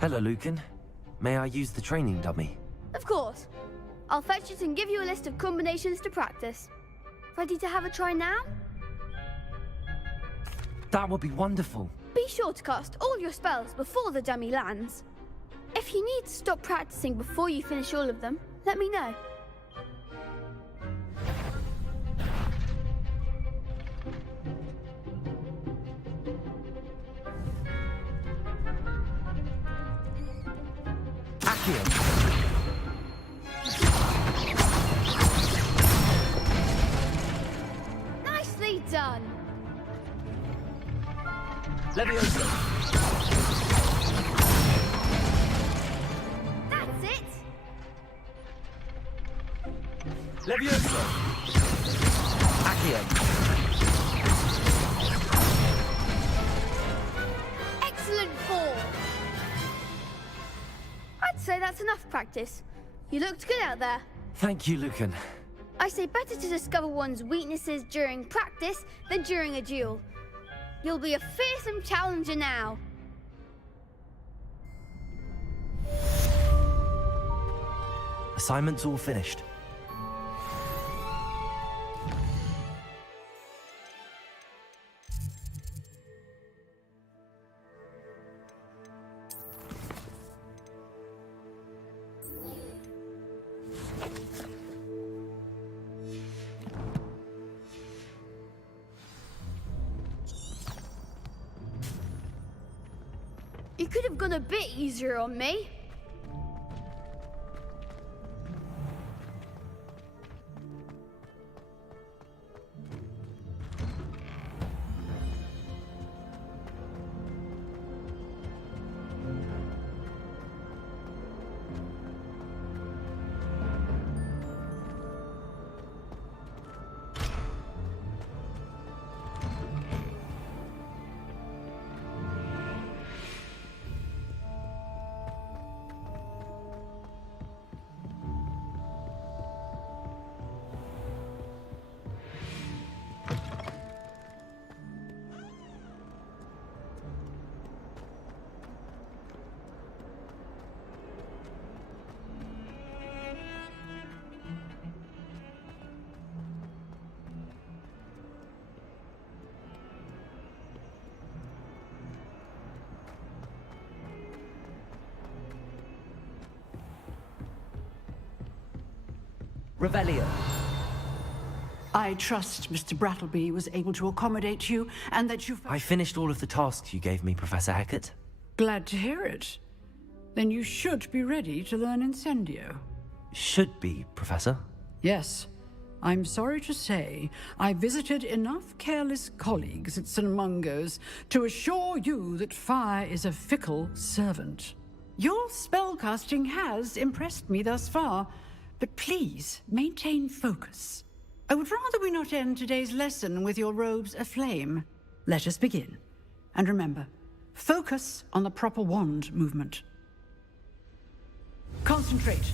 Hello, Lucan. May I use the training dummy? Of course. I'll fetch it and give you a list of combinations to practice. Ready to have a try now? That would be wonderful. Be sure to cast all your spells before the dummy lands. If you need to stop practicing before you finish all of them, let me know. Nicely done. Leviosa! That's it. Leviosa! Accio! Excellent ball. I'd say that's enough practice. You looked good out there. Thank you, Lucan. I say better to discover one's weaknesses during practice than during a duel. You'll be a fearsome challenger now. Assignment's all finished. You could have gone a bit easier on me. Revelio. I trust Mr. Brattleby was able to accommodate you, and that you... I finished all of the tasks you gave me, Professor Hackett. Glad to hear it. Then you should be ready to learn Incendio. Should be, Professor. Yes. I'm sorry to say, I visited enough careless colleagues at St. Mungo's to assure you that fire is a fickle servant. Your spellcasting has impressed me thus far, but please maintain focus. I would rather we not end today's lesson with your robes aflame. Let us begin. And remember, focus on the proper wand movement. Concentrate,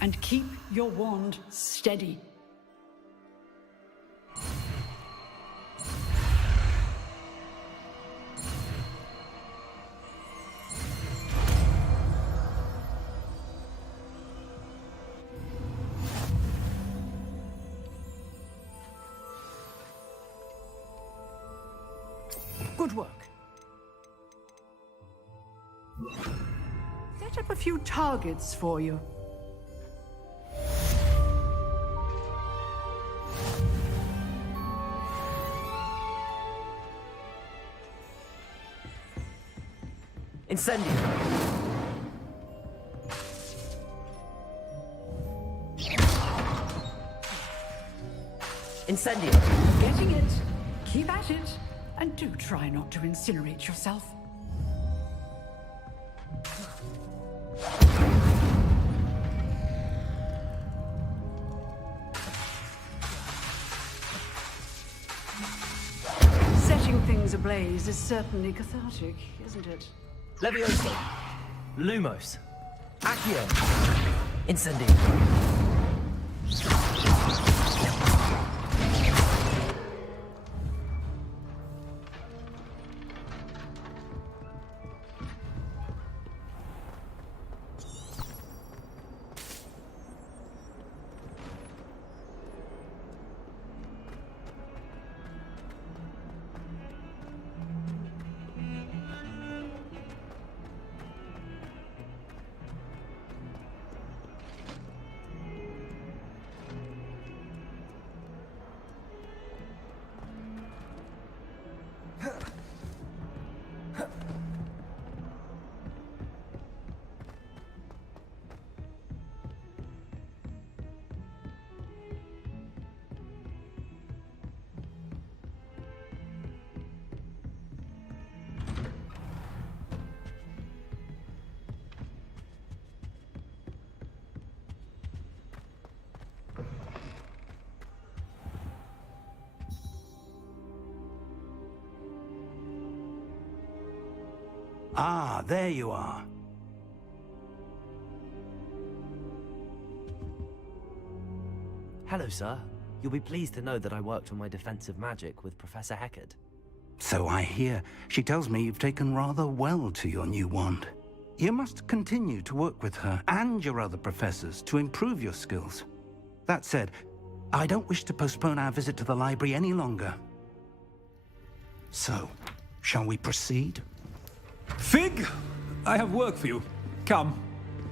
and keep your wand steady. Good work. Set up a few targets for you. Incendio. Incendio. Getting it. Keep at it. And do try not to incinerate yourself. Setting things ablaze is certainly cathartic, isn't it? Leviosa. Lumos. Accio. Incendio. Ah, there you are. Hello, sir. You'll be pleased to know that I worked on my defensive magic with Professor Heckard. So I hear. She tells me you've taken rather well to your new wand. You must continue to work with her and your other professors to improve your skills. That said, I don't wish to postpone our visit to the library any longer. So, shall we proceed? Fig! I have work for you. Come.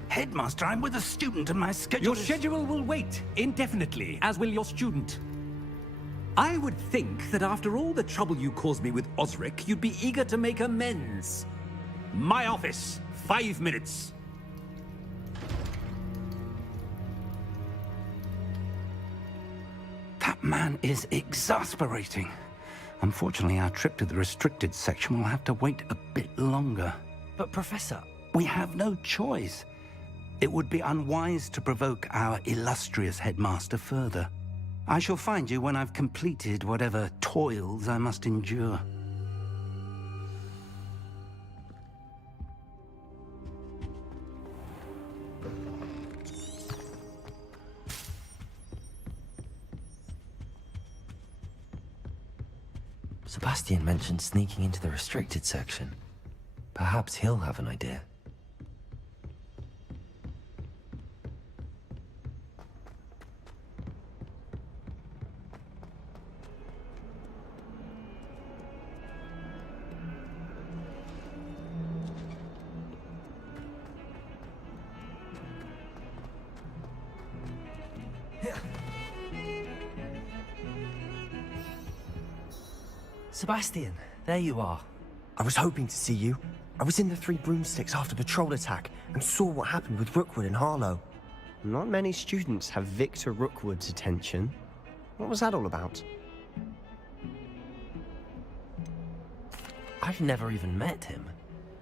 Headmaster, I'm with a student and my schedule Your is... schedule will wait indefinitely, as will your student. I would think that after all the trouble you caused me with Osric, you'd be eager to make amends. My office, 5 minutes. That man is exasperating. Unfortunately, our trip to the restricted section will have to wait a bit longer. But, Professor... We have no choice. It would be unwise to provoke our illustrious headmaster further. I shall find you when I've completed whatever toils I must endure. Sebastian mentioned sneaking into the restricted section. Perhaps he'll have an idea. Sebastian, there you are. I was hoping to see you. I was in the Three Broomsticks after the troll attack and saw what happened with Rookwood and Harlow. Not many students have Victor Rookwood's attention. What was that all about? I've never even met him.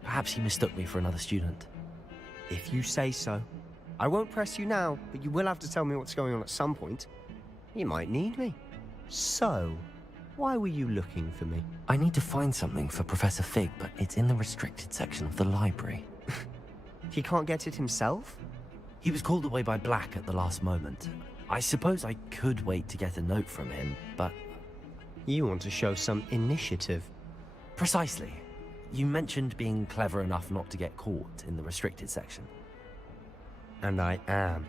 Perhaps he mistook me for another student. If you say so. I won't press you now, but you will have to tell me what's going on at some point. You might need me. So, why were you looking for me? I need to find something for Professor Fig, but it's in the restricted section of the library. He can't get it himself? He was called away by Black at the last moment. I suppose I could wait to get a note from him, but... You want to show some initiative. Precisely. You mentioned being clever enough not to get caught in the restricted section. And I am.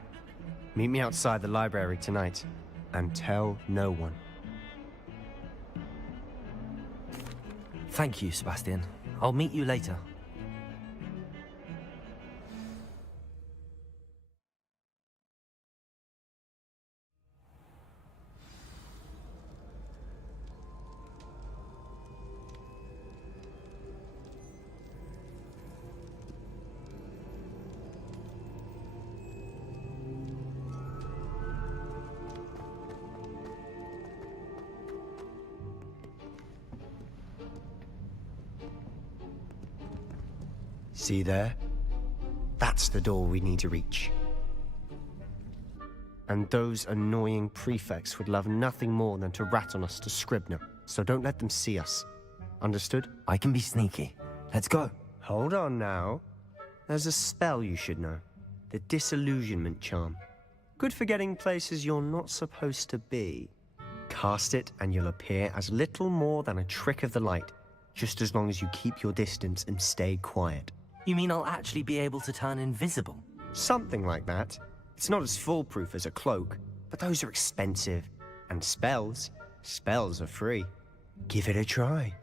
Meet me outside the library tonight, and tell no one. Thank you, Sebastian. I'll meet you later. See there? That's the door we need to reach. And those annoying prefects would love nothing more than to rat on us to Scribner, so don't let them see us. Understood? I can be sneaky. Let's go. Hold on now. There's a spell you should know. The Disillusionment Charm. Good for getting places you're not supposed to be. Cast it and you'll appear as little more than a trick of the light, just as long as you keep your distance and stay quiet. You mean I'll actually be able to turn invisible? Something like that. It's not as foolproof as a cloak, but those are expensive. And spells are free. Give it a try.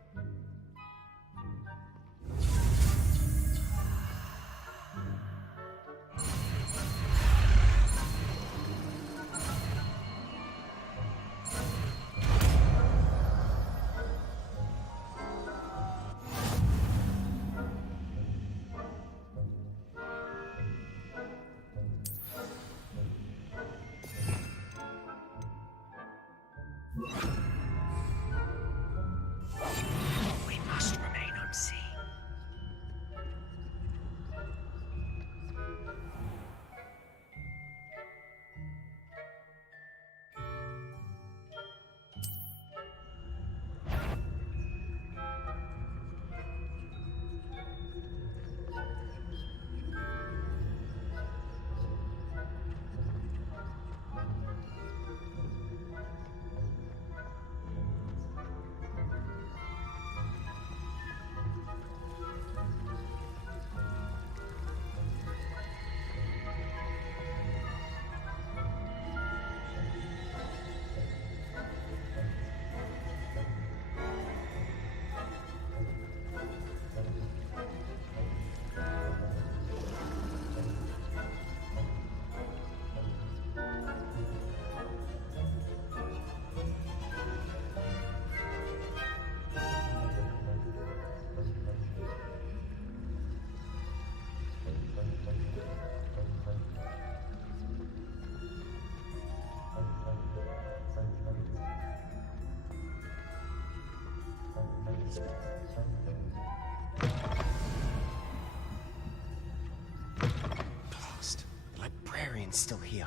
Merlin's still here.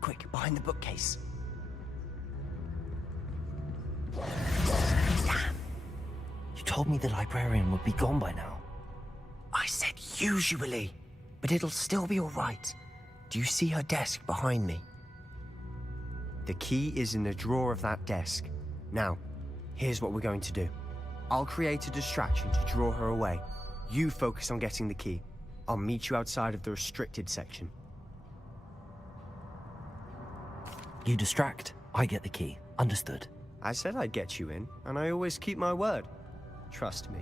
Quick, behind the bookcase. Damn. You told me the librarian would be gone by now. I said usually, but it'll still be all right. Do you see her desk behind me? The key is in the drawer of that desk. Now, here's what we're going to do. I'll create a distraction to draw her away. You focus on getting the key. I'll meet you outside of the restricted section. You distract, I get the key. Understood. I said I'd get you in, and I always keep my word. Trust me.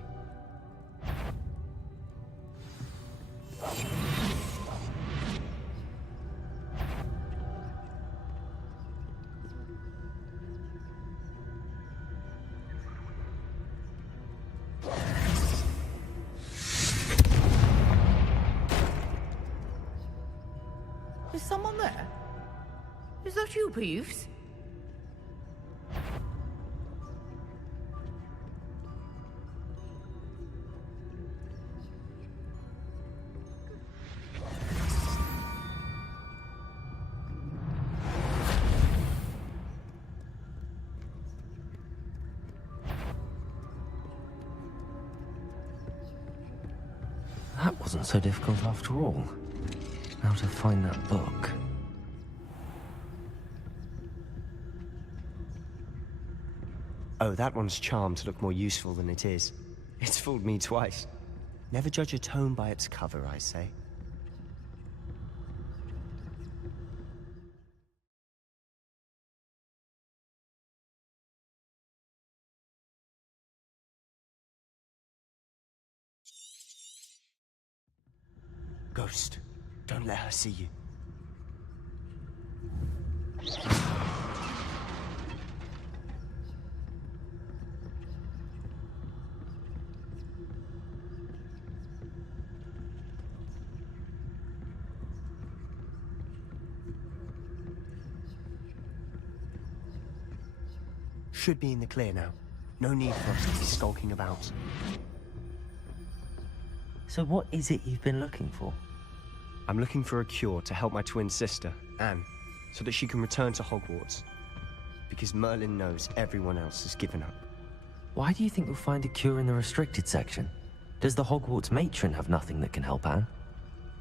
Is someone there? Is that you, Peeves? That wasn't so difficult after all. How to find that book. Oh, that one's charmed to look more useful than it is. It's fooled me twice. Never judge a tome by its cover, I say. Ghost, don't let her see you. Should be in the clear now. No need for us to be skulking about. So what is it you've been looking for? I'm looking for a cure to help my twin sister, Anne, so that she can return to Hogwarts. Because Merlin knows everyone else has given up. Why do you think you'll find a cure in the restricted section? Does the Hogwarts matron have nothing that can help Anne?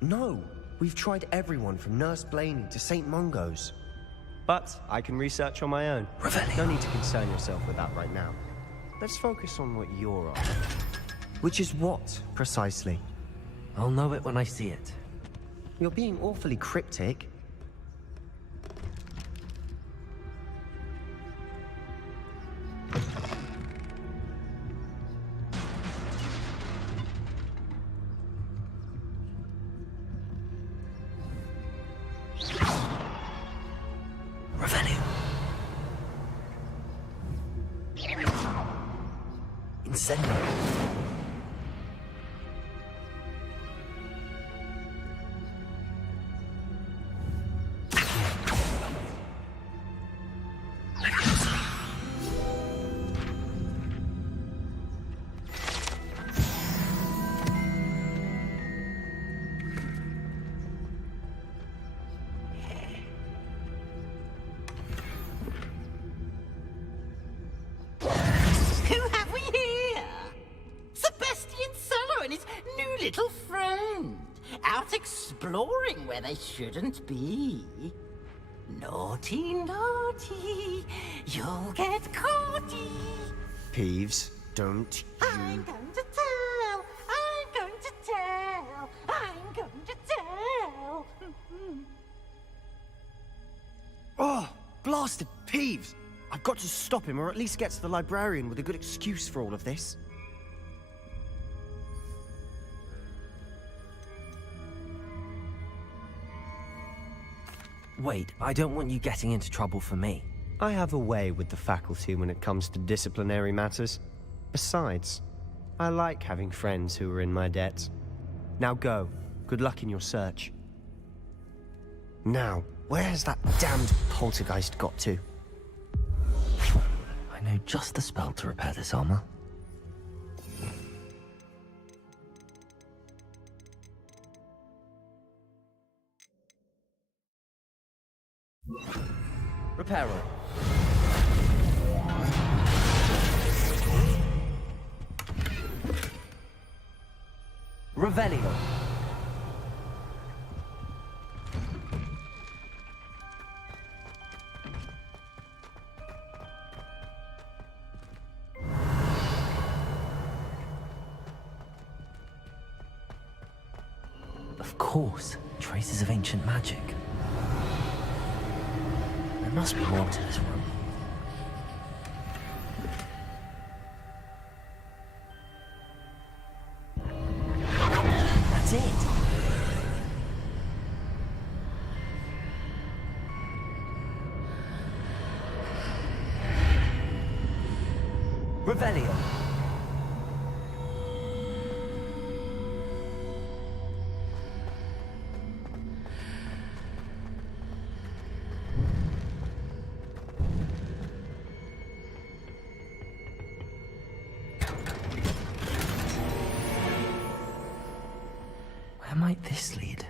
No! We've tried everyone from Nurse Blaney to St. Mungo's. But I can research on my own. Revelio. No need to concern yourself with that right now. Let's focus on what you're on. Which is what, precisely? I'll know it when I see it. You're being awfully cryptic. Revelio. Incendio. Who have we here? Sebastian Cello and his new little friend. Out exploring where they shouldn't be. Naughty, naughty. You'll get caughty. Peeves, don't I'm you... going to tell. I'm going to tell. I'm going to tell. Oh, blasted Peeves! I've got to stop him, or at least get to the librarian with a good excuse for all of this. Wait, I don't want you getting into trouble for me. I have a way with the faculty when it comes to disciplinary matters. Besides, I like having friends who are in my debt. Now go. Good luck in your search. Now, where has that damned poltergeist got to? I know just the spell to repair this armor. Reparo. Revelio. Of course, traces of ancient magic. There must be more to this room. That's it. Revelio. Where might this lead?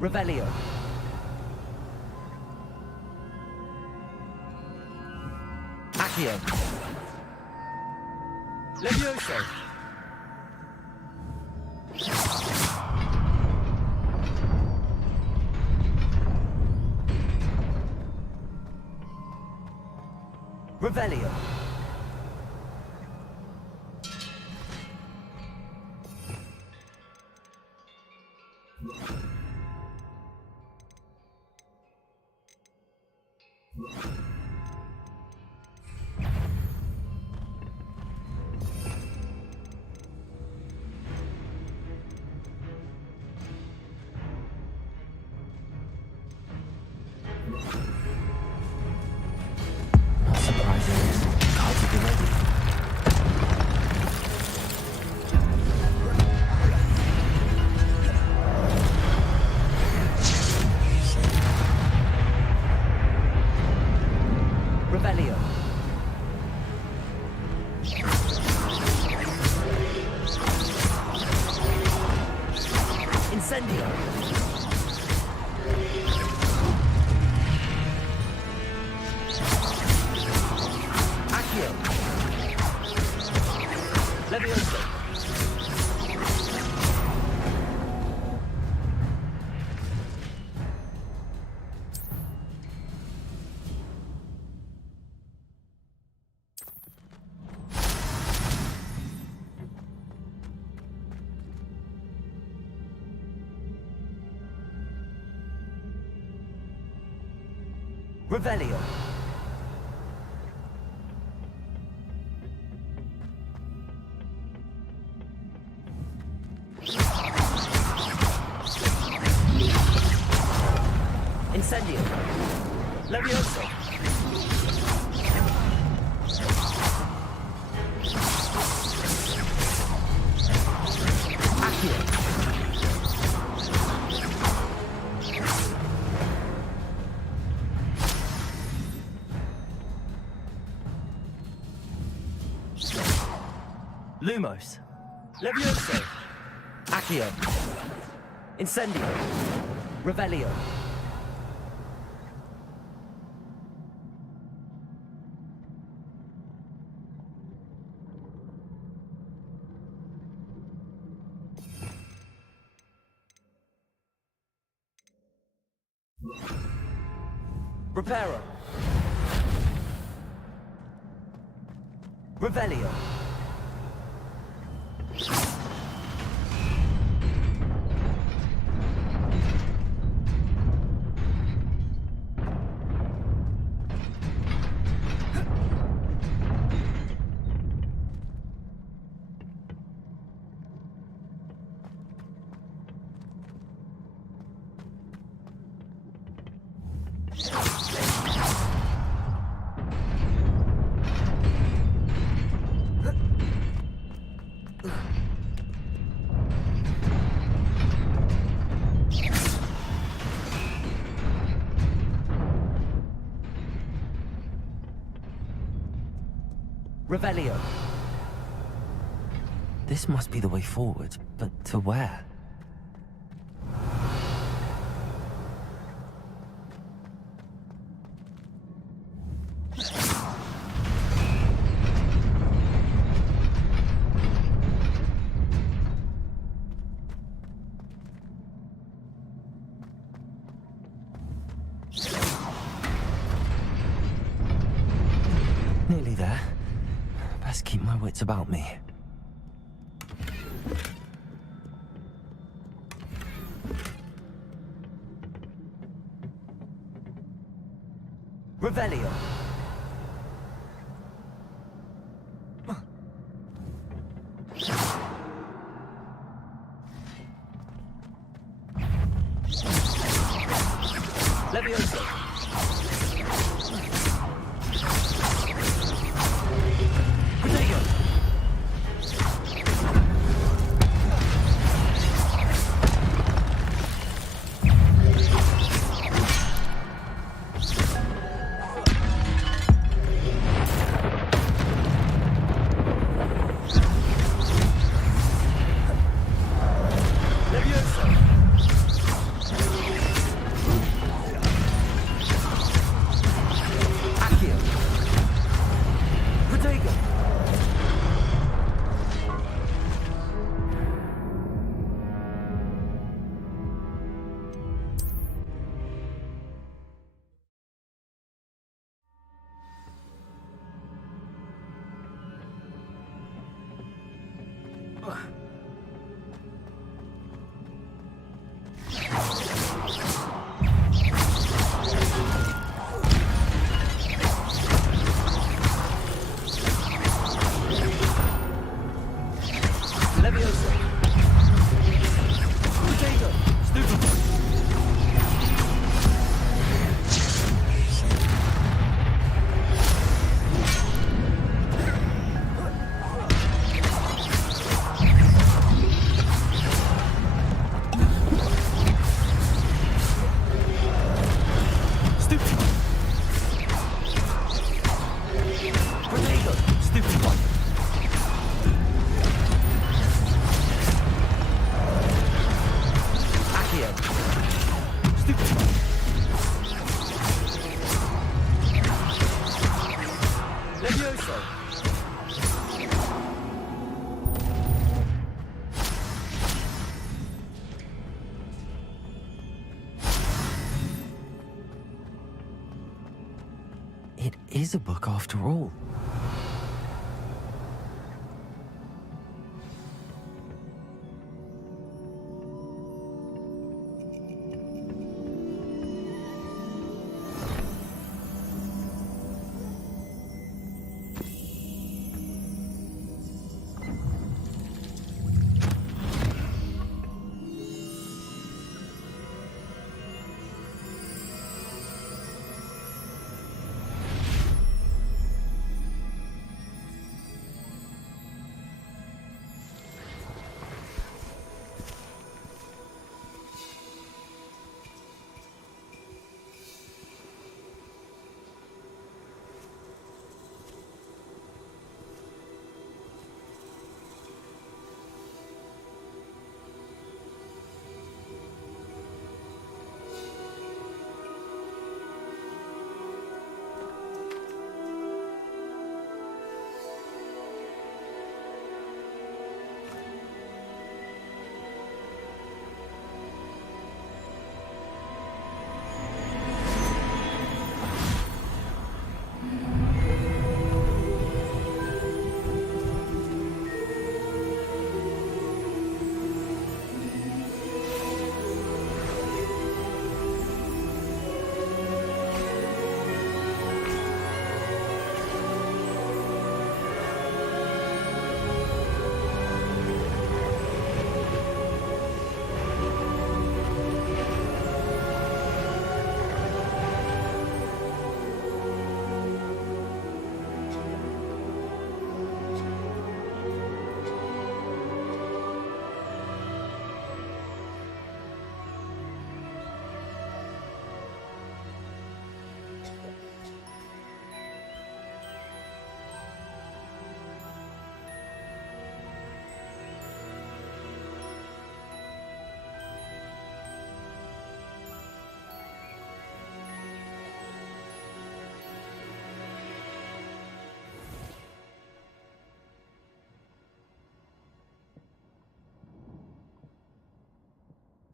Revelio. Accio. Levioso. Revelio. Not surprising. Cards will be ready. Revelio. Incendio. Accio. Levioso. Revelio. Incendio. Levioso. Accio. Lumos. Levioso. Accio. Incendio. Revelio. Reparo. Revelio. Revelio. This must be the way forward, but to where? Nearly there. Best keep my wits about me. Revelio. Levioso. Protego. Levioso. Potato. Stupid. It is a book after all.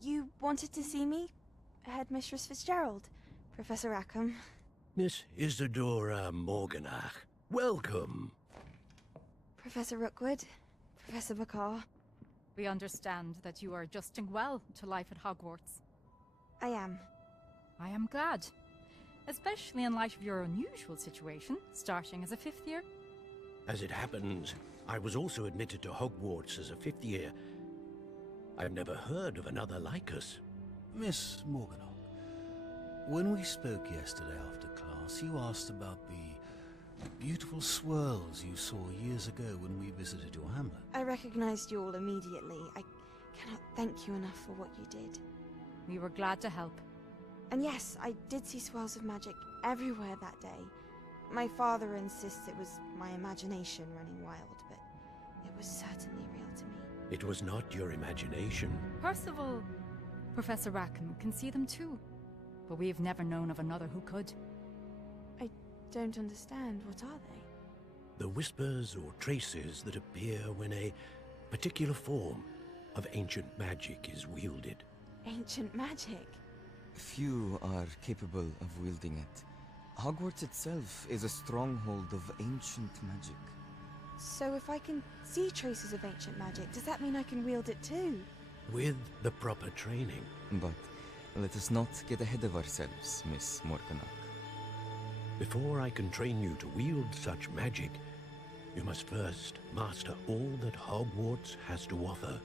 You wanted to see me? Headmistress Fitzgerald, Professor Rackham. Miss Isadora Morganach, welcome. Professor Rookwood, Professor Bakar. We understand that you are adjusting well to life at Hogwarts. I am. I am glad. Especially in light of your unusual situation, starting as a 5th year. As it happens, I was also admitted to Hogwarts as a 5th year. I've never heard of another like us. Miss Morganach, when we spoke yesterday after class, you asked about the beautiful swirls you saw years ago when we visited your hamlet. I recognized you all immediately. I cannot thank you enough for what you did. We were glad to help. And yes, I did see swirls of magic everywhere that day. My father insists it was my imagination running wild, but it was certainly real to me. It was not your imagination. Percival, Professor Rackham can see them too. But we have never known of another who could. I don't understand. What are they? The whispers or traces that appear when a particular form of ancient magic is wielded. Ancient magic? Few are capable of wielding it. Hogwarts itself is a stronghold of ancient magic. So if I can see traces of ancient magic, does that mean I can wield it too? With the proper training. But let us not get ahead of ourselves, Miss Morganach. Before I can train you to wield such magic, you must first master all that Hogwarts has to offer.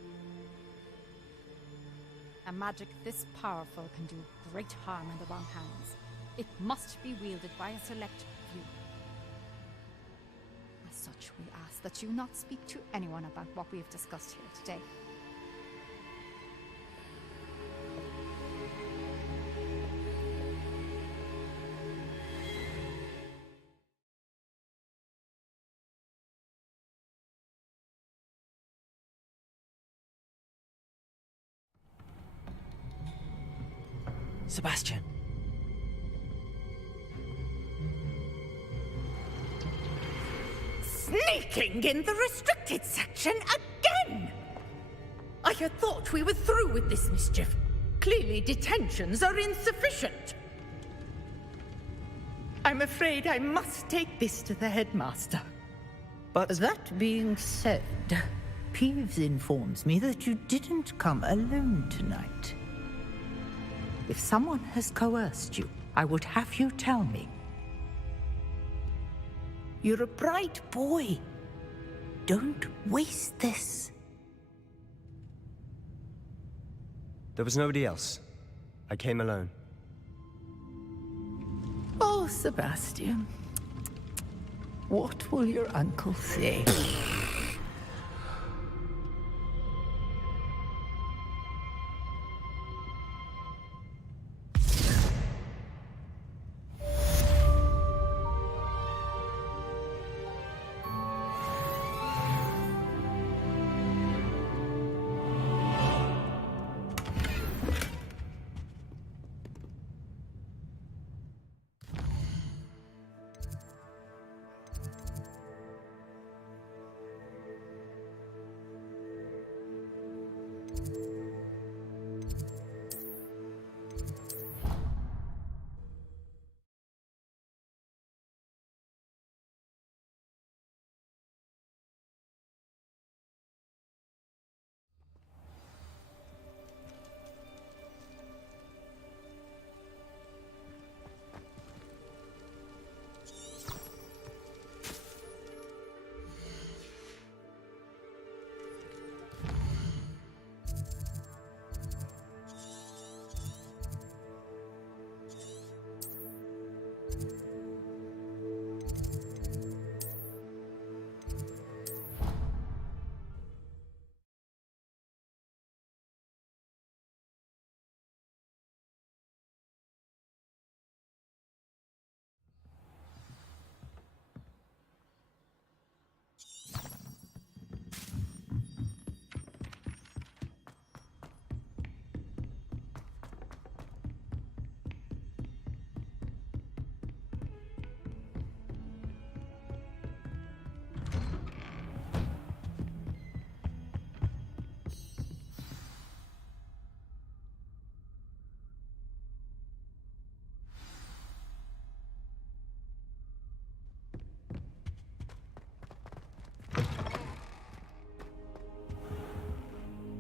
A magic this powerful can do great harm in the wrong hands. It must be wielded by a select few. As such, we ask that you not speak to anyone about what we have discussed here today. Sebastian. Sneaking in the restricted section again! I had thought we were through with this mischief. Clearly detentions are insufficient. I'm afraid I must take this to the headmaster. But that being said, Peeves informs me that you didn't come alone tonight. If someone has coerced you, I would have you tell me. You're a bright boy. Don't waste this. There was nobody else. I came alone. Oh, Sebastian. What will your uncle say?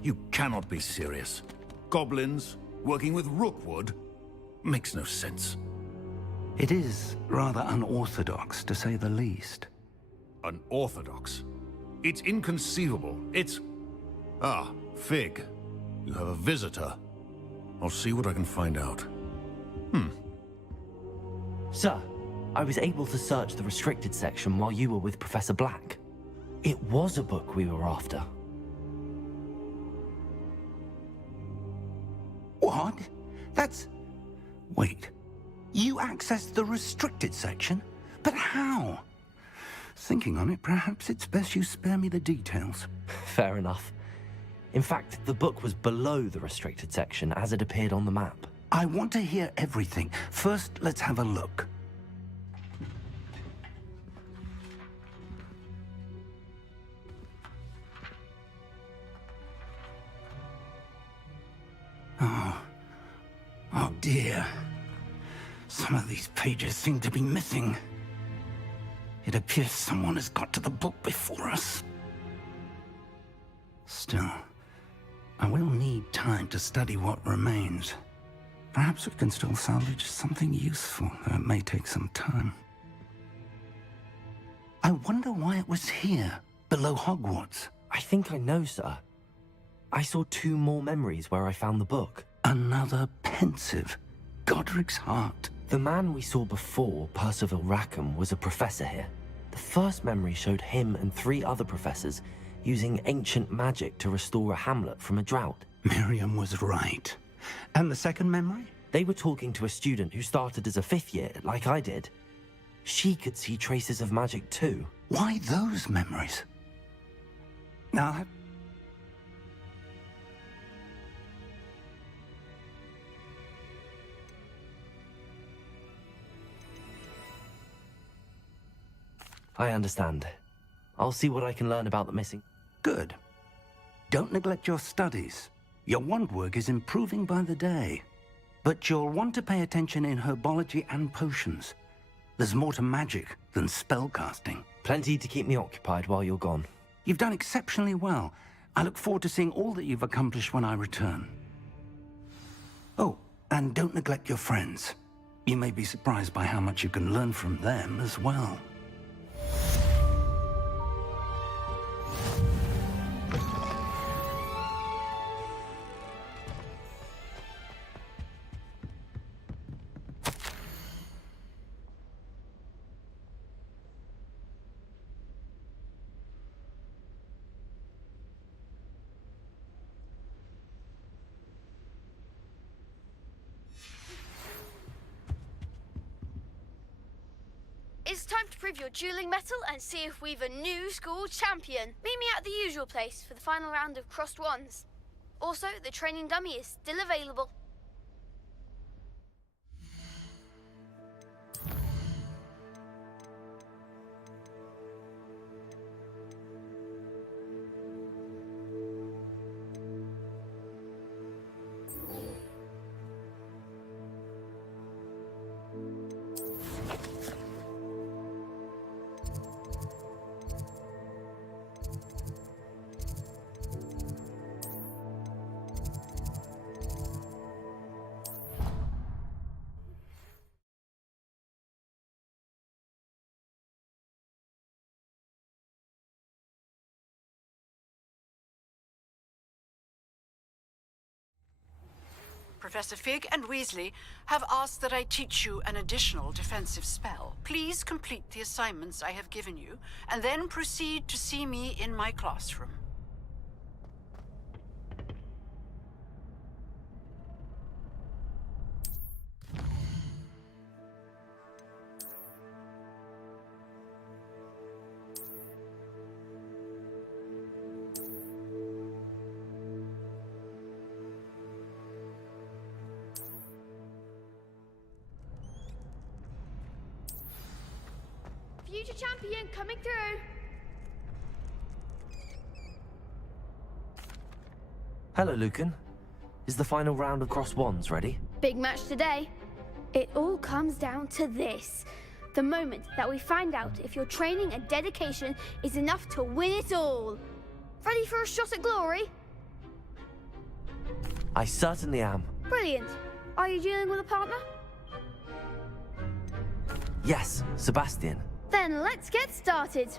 You cannot be serious. Goblins working with Rookwood makes no sense. It is rather unorthodox, to say the least. Unorthodox? It's inconceivable. It's... Ah, Fig. You have a visitor. I'll see what I can find out. Sir, I was able to search the restricted section while you were with Professor Black. It was a book we were after. What? That's... Wait. You accessed the restricted section? But how? Thinking on it, perhaps it's best you spare me the details. Fair enough. In fact, the book was below the restricted section as it appeared on the map. I want to hear everything. First, let's have a look. Oh dear. Some of these pages seem to be missing. It appears someone has got to the book before us. Still, I will need time to study what remains. Perhaps we can still salvage something useful, though it may take some time. I wonder why it was here, below Hogwarts. I think I know, sir. I saw 2 more memories where I found the book. Another pensive. Godric's heart. The man we saw before, Percival Rackham, was a professor here. The first memory showed him and 3 other professors using ancient magic to restore a hamlet from a drought. Miriam was right. And the second memory? They were talking to a student who started as a 5th year, like I did. She could see traces of magic too. Why those memories? Now, I understand. I'll see what I can learn about the missing. Good. Don't neglect your studies. Your wand work is improving by the day. But you'll want to pay attention in herbology and potions. There's more to magic than spellcasting. Plenty to keep me occupied while you're gone. You've done exceptionally well. I look forward to seeing all that you've accomplished when I return. Oh, and don't neglect your friends. You may be surprised by how much you can learn from them as well. It's time to prove your dueling mettle and see if we've a new school champion. Meet me at the usual place for the final round of crossed wands. Also, the training dummy is still available. Professor Fig and Weasley have asked that I teach you an additional defensive spell. Please complete the assignments I have given you, and then proceed to see me in my classroom. Future champion coming through. Hello, Lucan. Is the final round of crossed wands ready? Big match today. It all comes down to this. The moment that we find out if your training and dedication is enough to win it all. Ready for a shot at glory? I certainly am. Brilliant. Are you dealing with a partner? Yes, Sebastian. Then let's get started.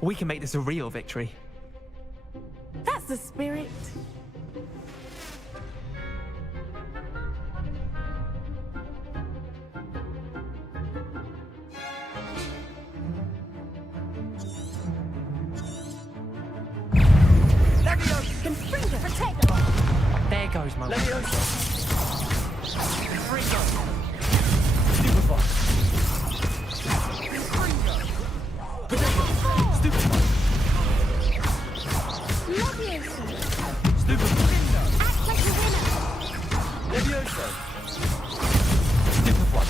We can make this a real victory. That's the spirit. Confringo! Protego! There goes my Leviosa! Confringo! Stupefy! Confringo! Potato! Stupefy! Leviosa! Stupefy! Act like a winner! Leviosa! Stupefy!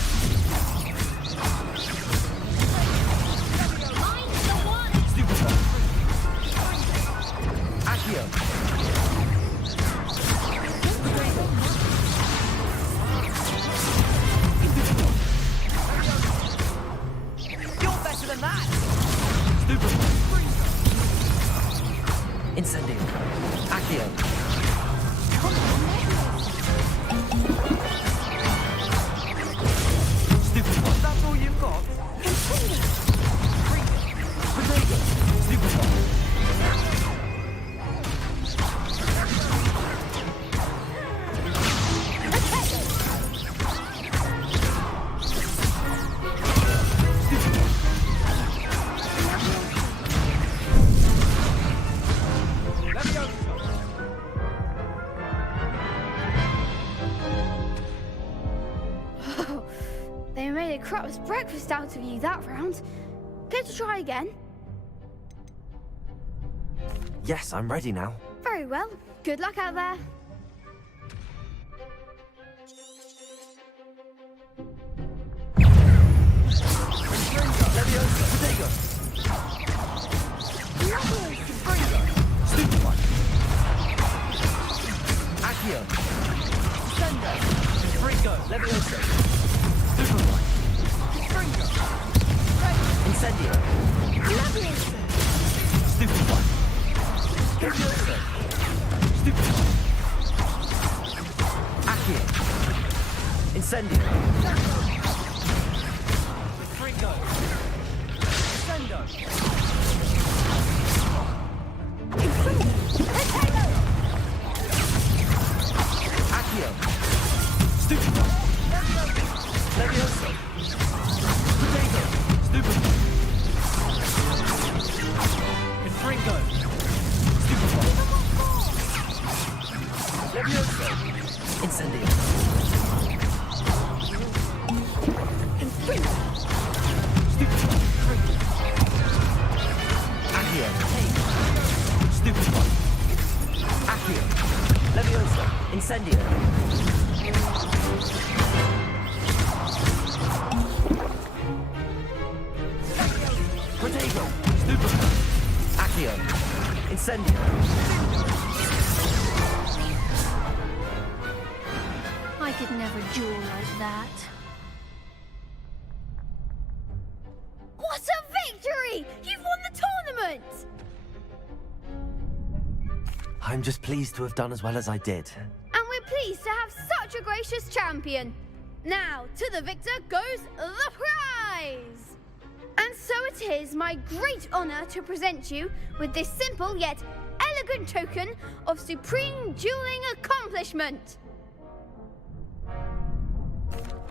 Mind the one! Stupefy! Accio! You're better than that! Stupefy! Incendio. Accio. Stupefy! That's all you've got? Potato! Stupefy! They made a crap's breakfast out of you that round. Care to try again? Yes, I'm ready now. Very well. Good luck out there. Leviosa! Potato! Confringo! Stupefy! Accio! Sendo! Confringo! Leviosa! Stupefy! Confringo! Incendio. Leviosa! Stupefy! Leviosa! Stupefy! Accio. Incendio. Confringo! Sendo! Accio. Stupefy! Leviosa! Potato! Stupefy! Confringo! Stupefy! Leviosa! Incendio. Stupefy! Accio. Stupefy! Accio. Leviosa. Incendio. Potato! Stupefy! Accio. Incendio. I could never duel like that. What a victory! You've won the tournament! I'm just pleased to have done as well as I did. And we're pleased to have such a gracious champion. Now, to the victor goes the prize! And so it is my great honor to present you with this simple yet elegant token of supreme dueling accomplishment.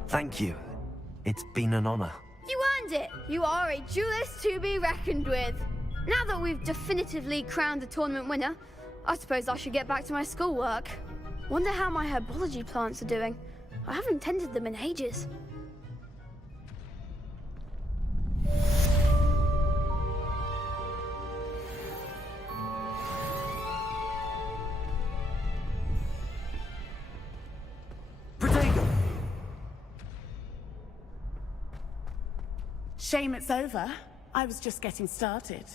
Thank you. It's been an honor. You earned it. You are a duelist to be reckoned with. Now that we've definitively crowned the tournament winner, I suppose I should get back to my schoolwork. Wonder how my herbology plants are doing. I haven't tended them in ages. Potato! Shame it's over. I was just getting started.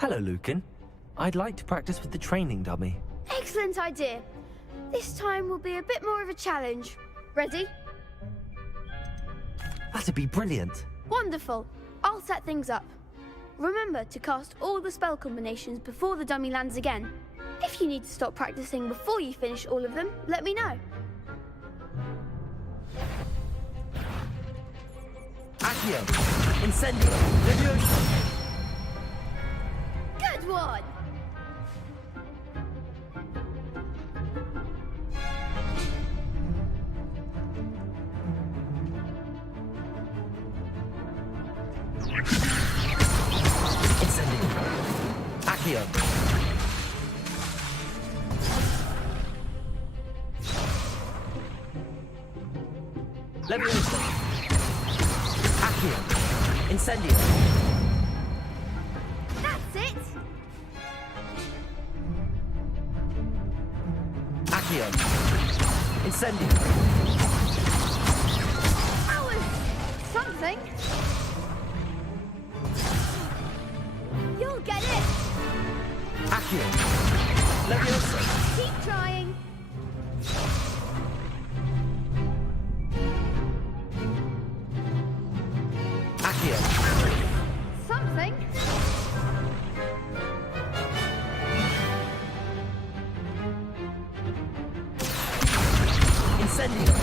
Hello, Lucan. I'd like to practice with the training dummy. Excellent idea. This time will be a bit more of a challenge. Ready? That'd be brilliant. Wonderful. I'll set things up. Remember to cast all the spell combinations before the dummy lands again. If you need to stop practicing before you finish all of them, let me know. Accio! Incendio! Leviosa! Good one! Incendio! Accio! Leviosa! Accio! Incendio! That's it! Accio! Incendio! That was something. You'll get it! Accio! Leviosa! Keep trying. Accio! Something. Incendio!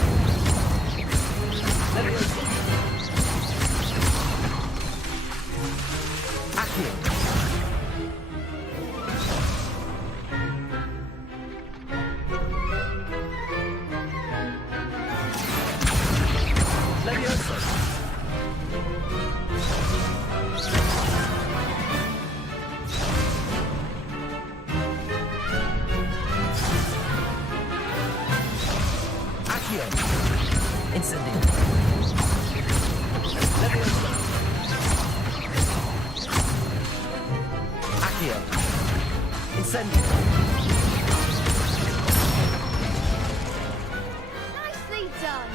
Leviosa! Accio! Leviosa! Accio! Incendio! Leviosa! Accio! Incendio! Nicely done.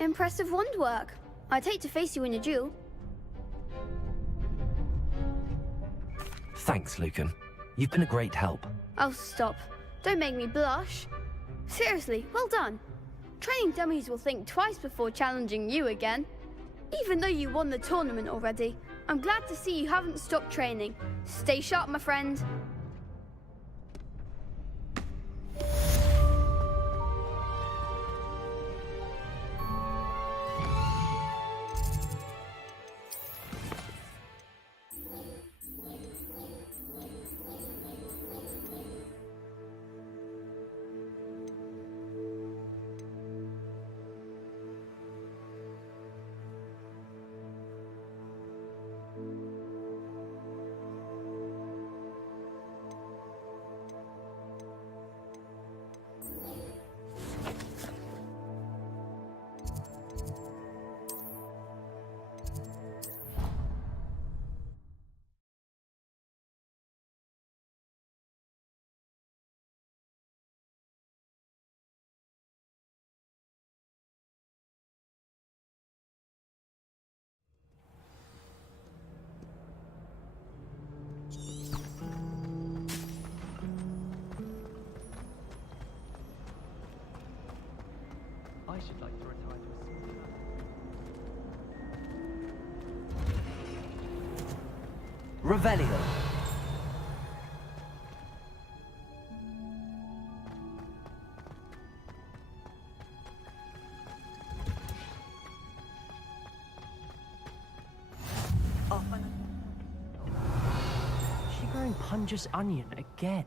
Impressive wand work. I'd hate to face you in a duel. Thanks, Lucan. You've been a great help. Oh, stop. Don't make me blush. Seriously, well done. Training dummies will think twice before challenging you again. Even though you won the tournament already, I'm glad to see you haven't stopped training. Stay sharp, my friend. I should like to retire to a small... Revelio! She growing Punja's onion again?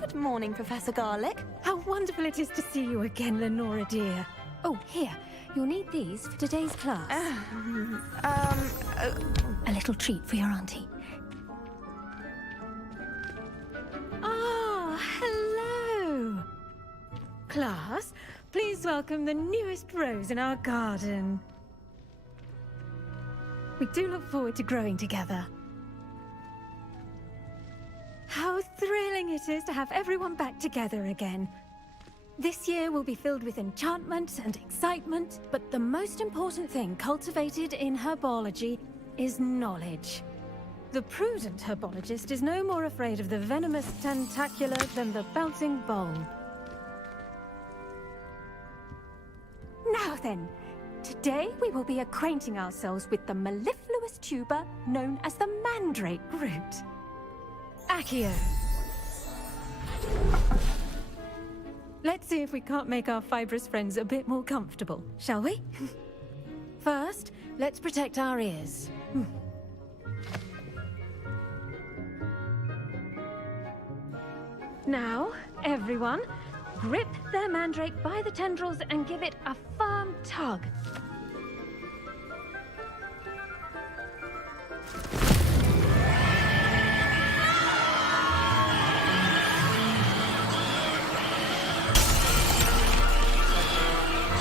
Good morning, Professor Garlick. How wonderful it is to see you again, Lenora dear. Oh, here. You'll need these for today's class. A little treat for your auntie. Ah, hello. Class, please welcome the newest rose in our garden. We do look forward to growing together. How thrilling it is to have everyone back together again. This year will be filled with enchantment and excitement, but the most important thing cultivated in herbology is knowledge. The prudent herbologist is no more afraid of the venomous tentacula than the bouncing bulb. Now then, today we will be acquainting ourselves with the mellifluous tuber known as the mandrake root. Accio. Let's see if we can't make our fibrous friends a bit more comfortable, shall we? First, let's protect our ears. Now, everyone, grip their mandrake by the tendrils and give it a firm tug.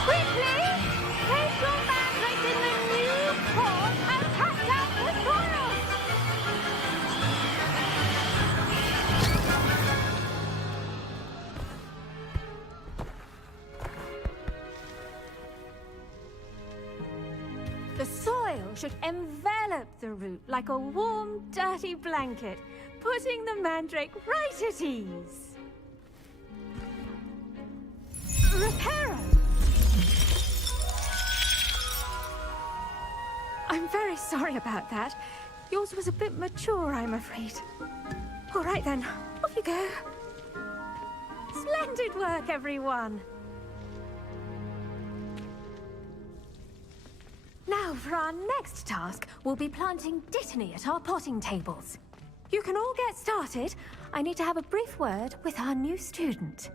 Quickly, place your mandrake in the new pot and pack out the soil. The soil should envelop the root like a warm, dirty blanket, putting the mandrake right at ease. Reparo! I'm very sorry about that. Yours was a bit mature, I'm afraid. All right then, off you go. Splendid work, everyone. Now, for our next task, we'll be planting dittany at our potting tables. You can all get started. I need to have a brief word with our new student.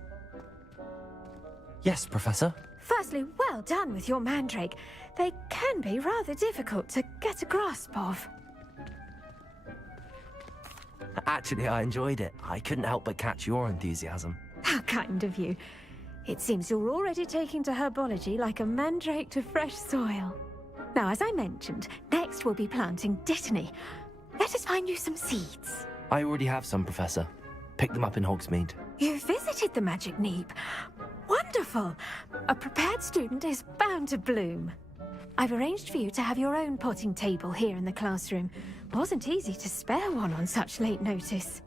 Yes, Professor. Firstly, well done with your mandrake. They can be rather difficult to get a grasp of. Actually, I enjoyed it. I couldn't help but catch your enthusiasm. How kind of you. It seems you're already taking to herbology like a mandrake to fresh soil. Now, as I mentioned, next we'll be planting dittany. Let us find you some seeds. I already have some, Professor. Picked them up in Hogsmeade. You visited the Magic Neep. Wonderful! A prepared student is bound to bloom. I've arranged for you to have your own potting table here in the classroom. Wasn't easy to spare one on such late notice.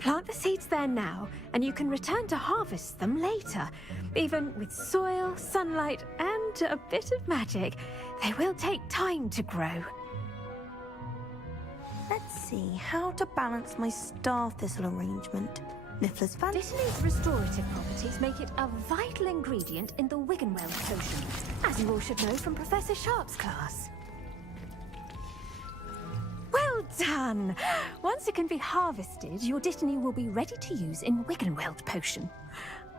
Plant the seeds there now, and you can return to harvest them later. Even with soil, sunlight, and a bit of magic, they will take time to grow. Let's see how to balance my star thistle arrangement. Niffler's fan. Dittany's restorative properties make it a vital ingredient in the Wiggenweld potion, as you all should know from Professor Sharp's class. Well done! Once it can be harvested, your dittany will be ready to use in Wiggenweld potion.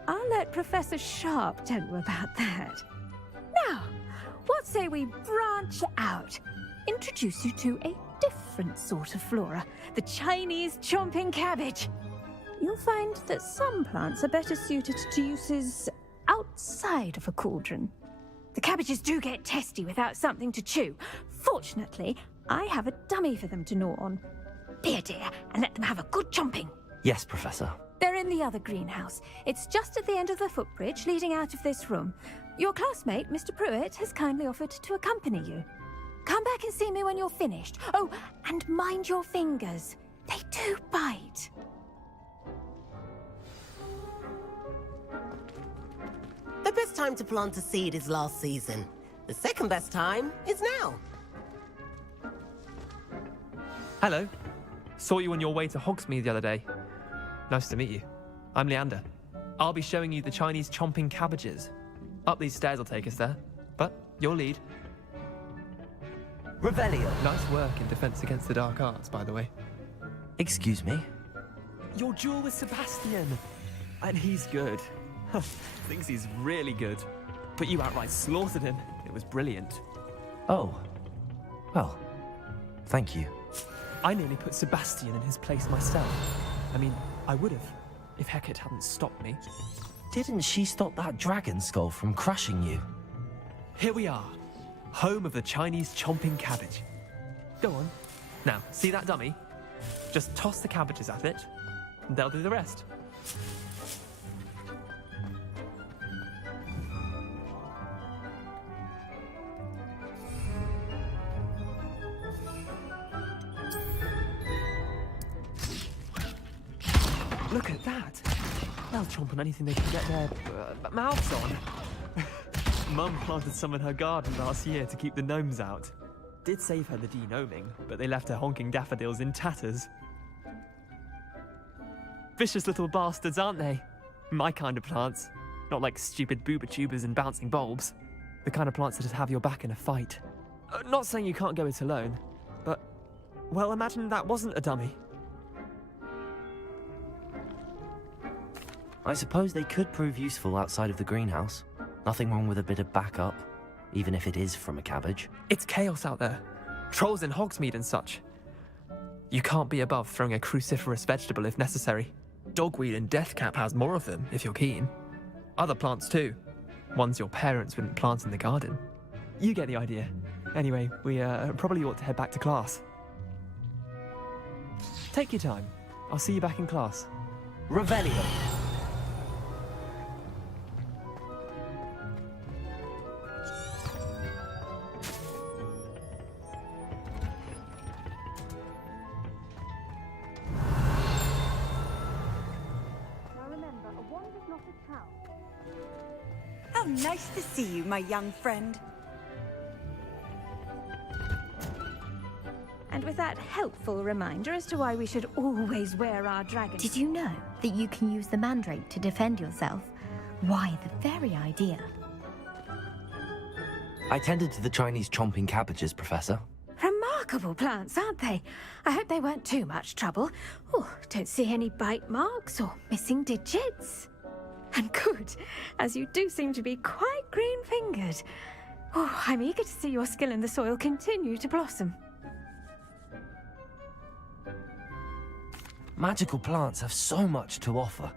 I'll let Professor Sharp tell you about that. Now, what say we branch out? Introduce you to a different sort of flora, the Chinese chomping cabbage. You'll find that some plants are better suited to uses outside of a cauldron. The cabbages do get testy without something to chew. Fortunately, I have a dummy for them to gnaw on. Be a dear and let them have a good chomping. Yes, Professor. They're in the other greenhouse. It's just at the end of the footbridge leading out of this room. Your classmate, Mr. Pruitt, has kindly offered to accompany you. Come back and see me when you're finished. Oh, and mind your fingers. They do bite. The best time to plant a seed is last season. The second best time is now. Hello. Saw you on your way to Hogsmeade the other day. Nice to meet you. I'm Leander. I'll be showing you the Chinese chomping cabbages. Up these stairs will take us there, but you'll lead. Revelio. Nice work in Defense Against the Dark Arts, by the way. Excuse me? Your duel with Sebastian. And he's good. Thinks he's really good. But you outright slaughtered him. It was brilliant. Oh. Well, thank you. I nearly put Sebastian in his place myself. I mean, I would have, if Hecate hadn't stopped me. Didn't she stop that dragon skull from crushing you? Here we are, home of the Chinese chomping cabbage. Go on. Now, see that dummy? Just toss the cabbages at it, and they'll do the rest. Look at that! They'll chomp on anything they can get their mouths on. Mum planted some in her garden last year to keep the gnomes out. Did save her the de-gnoming, but they left her honking daffodils in tatters. Vicious little bastards, aren't they? My kind of plants. Not like stupid booba tubers and bouncing bulbs. The kind of plants that have your back in a fight. Not saying you can't go it alone, but... well, imagine that wasn't a dummy. I suppose they could prove useful outside of the greenhouse. Nothing wrong with a bit of backup, even if it is from a cabbage. It's chaos out there. Trolls in Hogsmeade and such. You can't be above throwing a cruciferous vegetable if necessary. Dogweed and deathcap has more of them, if you're keen. Other plants too. Ones your parents wouldn't plant in the garden. You get the idea. Anyway, we probably ought to head back to class. Take your time. I'll see you back in class. Revelio. How nice to see you, my young friend. And with that helpful reminder as to why we should always wear our dragon... Did you know that you can use the mandrake to defend yourself? Why, the very idea. I tended to the Chinese chomping cabbages, Professor. Remarkable plants, aren't they? I hope they weren't too much trouble. Oh, don't see any bite marks or missing digits. And good, as you do seem to be quite green-fingered. Oh, I'm eager to see your skill in the soil continue to blossom. Magical plants have so much to offer.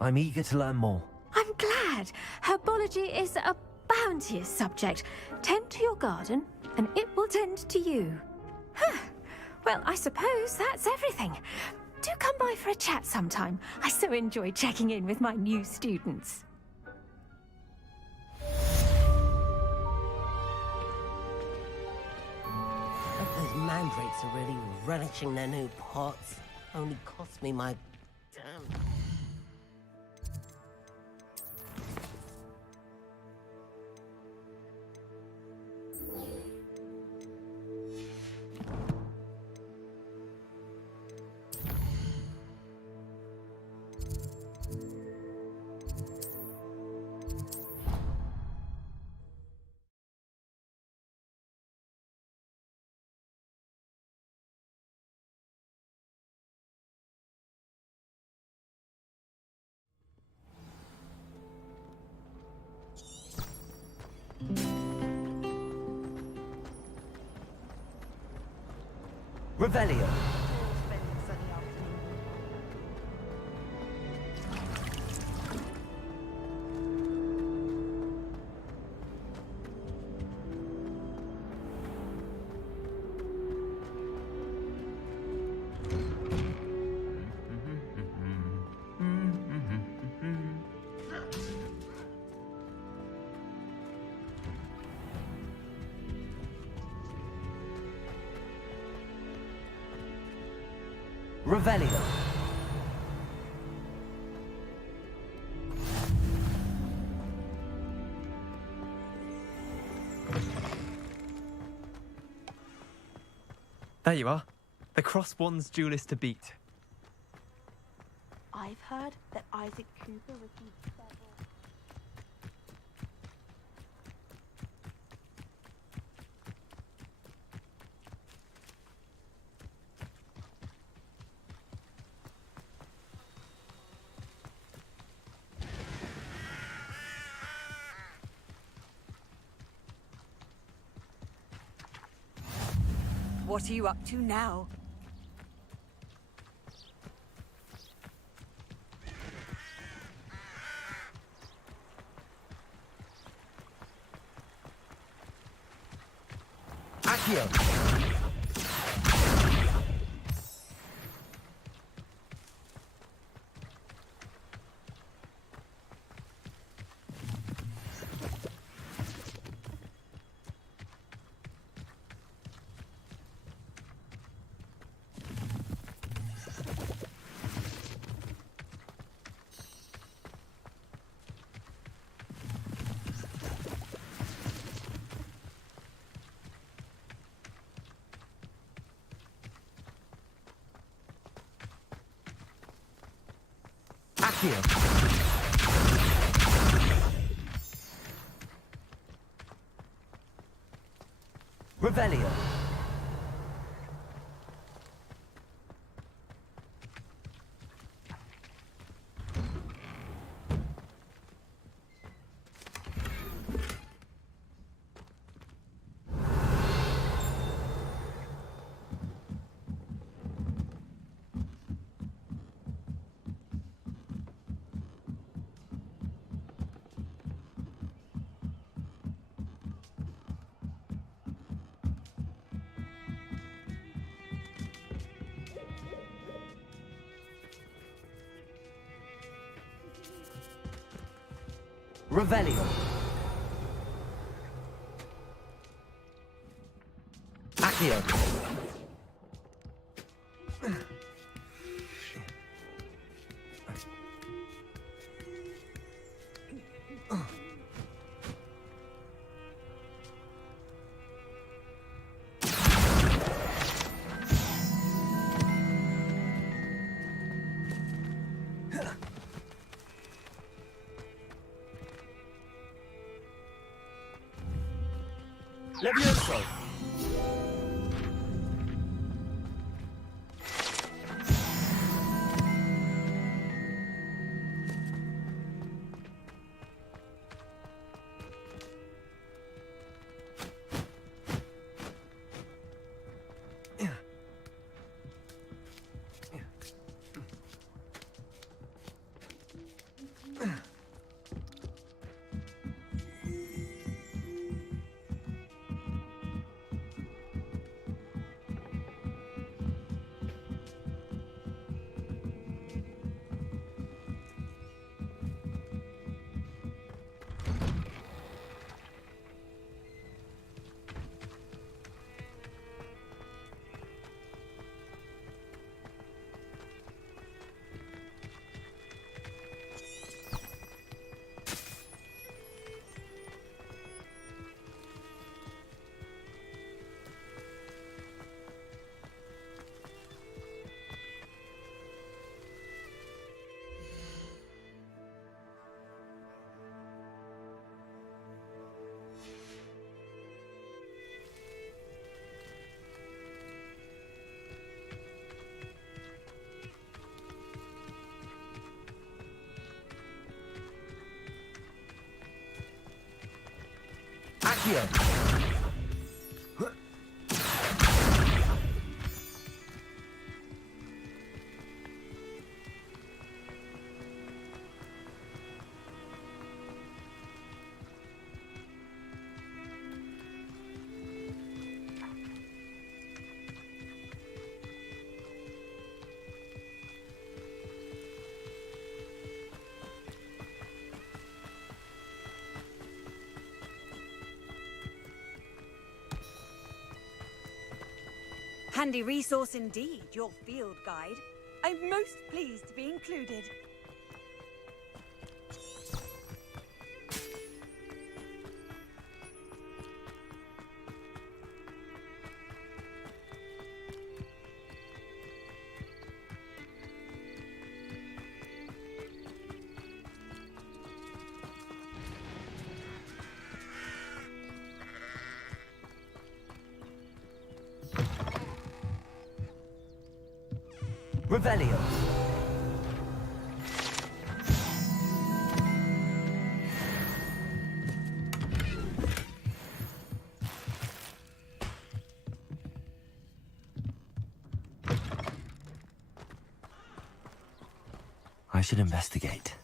I'm eager to learn more. I'm glad. Herbology is a bounteous subject. Tend to your garden, and it will tend to you. Huh. Well, I suppose that's everything. Do come by for a chat sometime. I so enjoy checking in with my new students. Those mandrakes are really relishing their new pots. Only cost me my damn... Revelio. Revelio. There you are. The Cross Wands duelist to beat. I've heard that Isaac Cooper received several... What are you up to now? Accio. Accio. Revelio. Revelio. Accio. Levioso. Accio. Handy resource indeed, your field guide. I'm most pleased to be included. Revelio. I should investigate.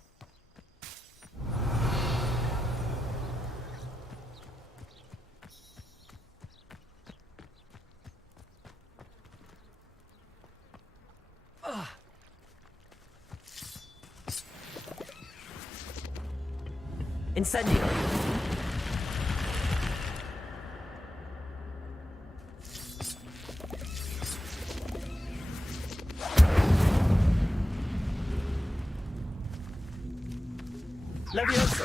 Incendio. Levioso.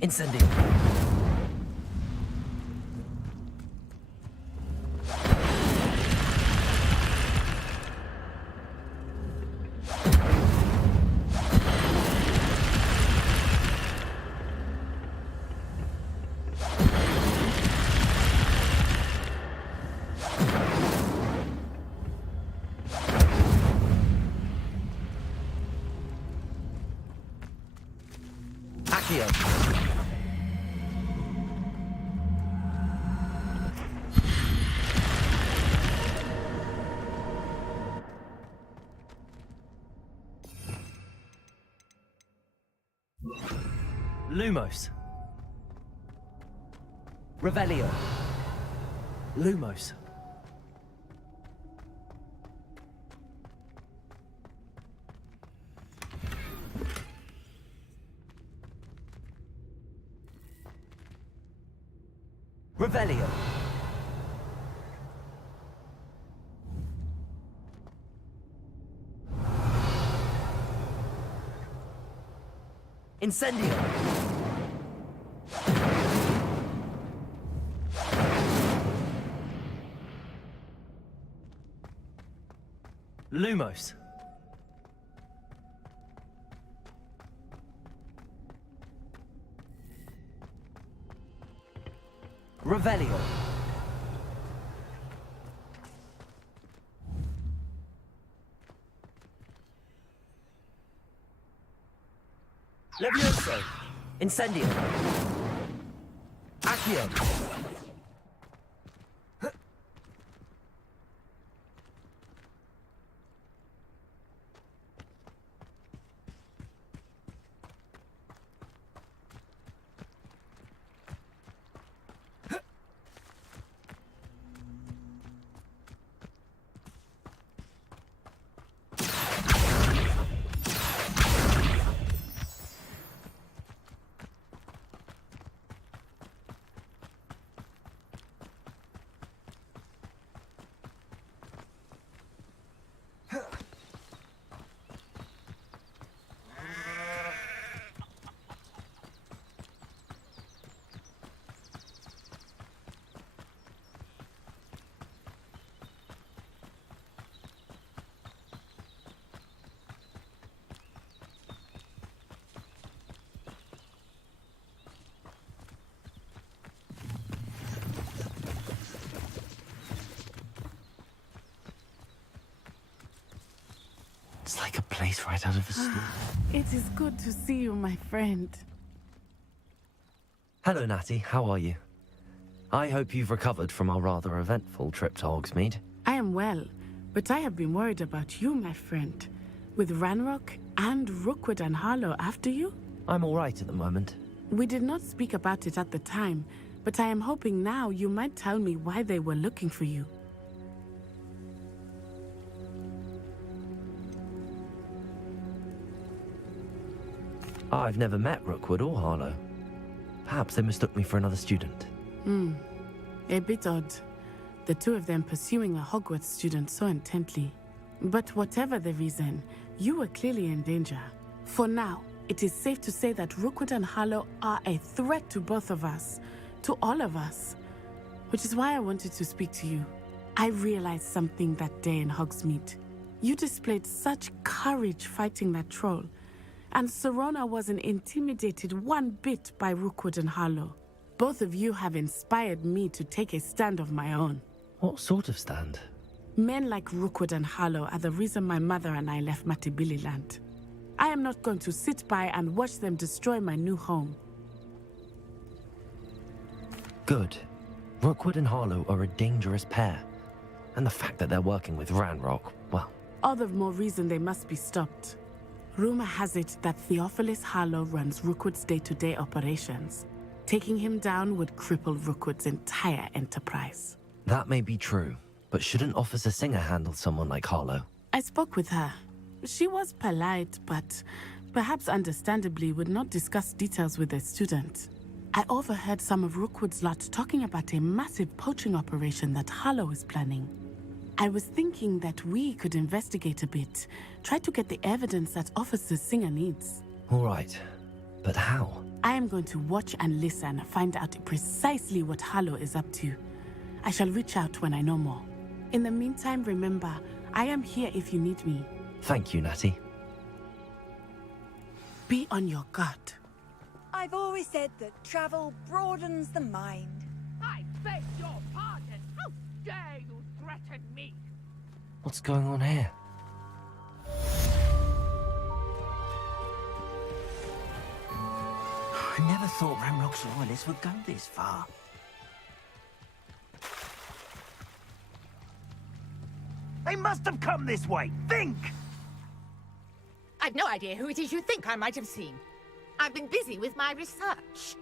Incendio. Accio. Lumos. Revelio. Lumos. Revelio. Incendio. Lumos. Revelio. Levioso. Incendio. Accio. It's like a place right out of a story. It is good to see you, my friend. Hello, Natty. How are you? I hope you've recovered from our rather eventful trip to Hogsmeade. I am well, but I have been worried about you, my friend. With Ranrock and Rookwood and Harlow after you? I'm all right at the moment. We did not speak about it at the time, but I am hoping now you might tell me why they were looking for you. I've never met Rookwood or Harlow. Perhaps they mistook me for another student. A bit odd. The two of them pursuing a Hogwarts student so intently. But whatever the reason, you were clearly in danger. For now, it is safe to say that Rookwood and Harlow are a threat to both of us. To all of us. Which is why I wanted to speak to you. I realized something that day in Hogsmeade. You displayed such courage fighting that troll. And Serona wasn't intimidated one bit by Rookwood and Harlow. Both of you have inspired me to take a stand of my own. What sort of stand? Men like Rookwood and Harlow are the reason my mother and I left Matibili Land. I am not going to sit by and watch them destroy my new home. Good. Rookwood and Harlow are a dangerous pair. And the fact that they're working with Ranrock, well... All the more reason they must be stopped. Rumor has it that Theophilus Harlow runs Rookwood's day-to-day operations. Taking him down would cripple Rookwood's entire enterprise. That may be true, but shouldn't Officer Singer handle someone like Harlow? I spoke with her. She was polite, but perhaps understandably, would not discuss details with their students. I overheard some of Rookwood's lot talking about a massive poaching operation that Harlow is planning. I was thinking that we could investigate a bit, try to get the evidence that Officer Singer needs. All right, but how? I am going to watch and listen, find out precisely what Harlow is up to. I shall reach out when I know more. In the meantime, remember, I am here if you need me. Thank you, Natty. Be on your guard. I've always said that travel broadens the mind. I beg your pardon. How dare you threaten me? What's going on here? I never thought Ramrock's loyalists would go this far. They must have come this way. Think! I've no idea who it is you think I might have seen. I've been busy with my research.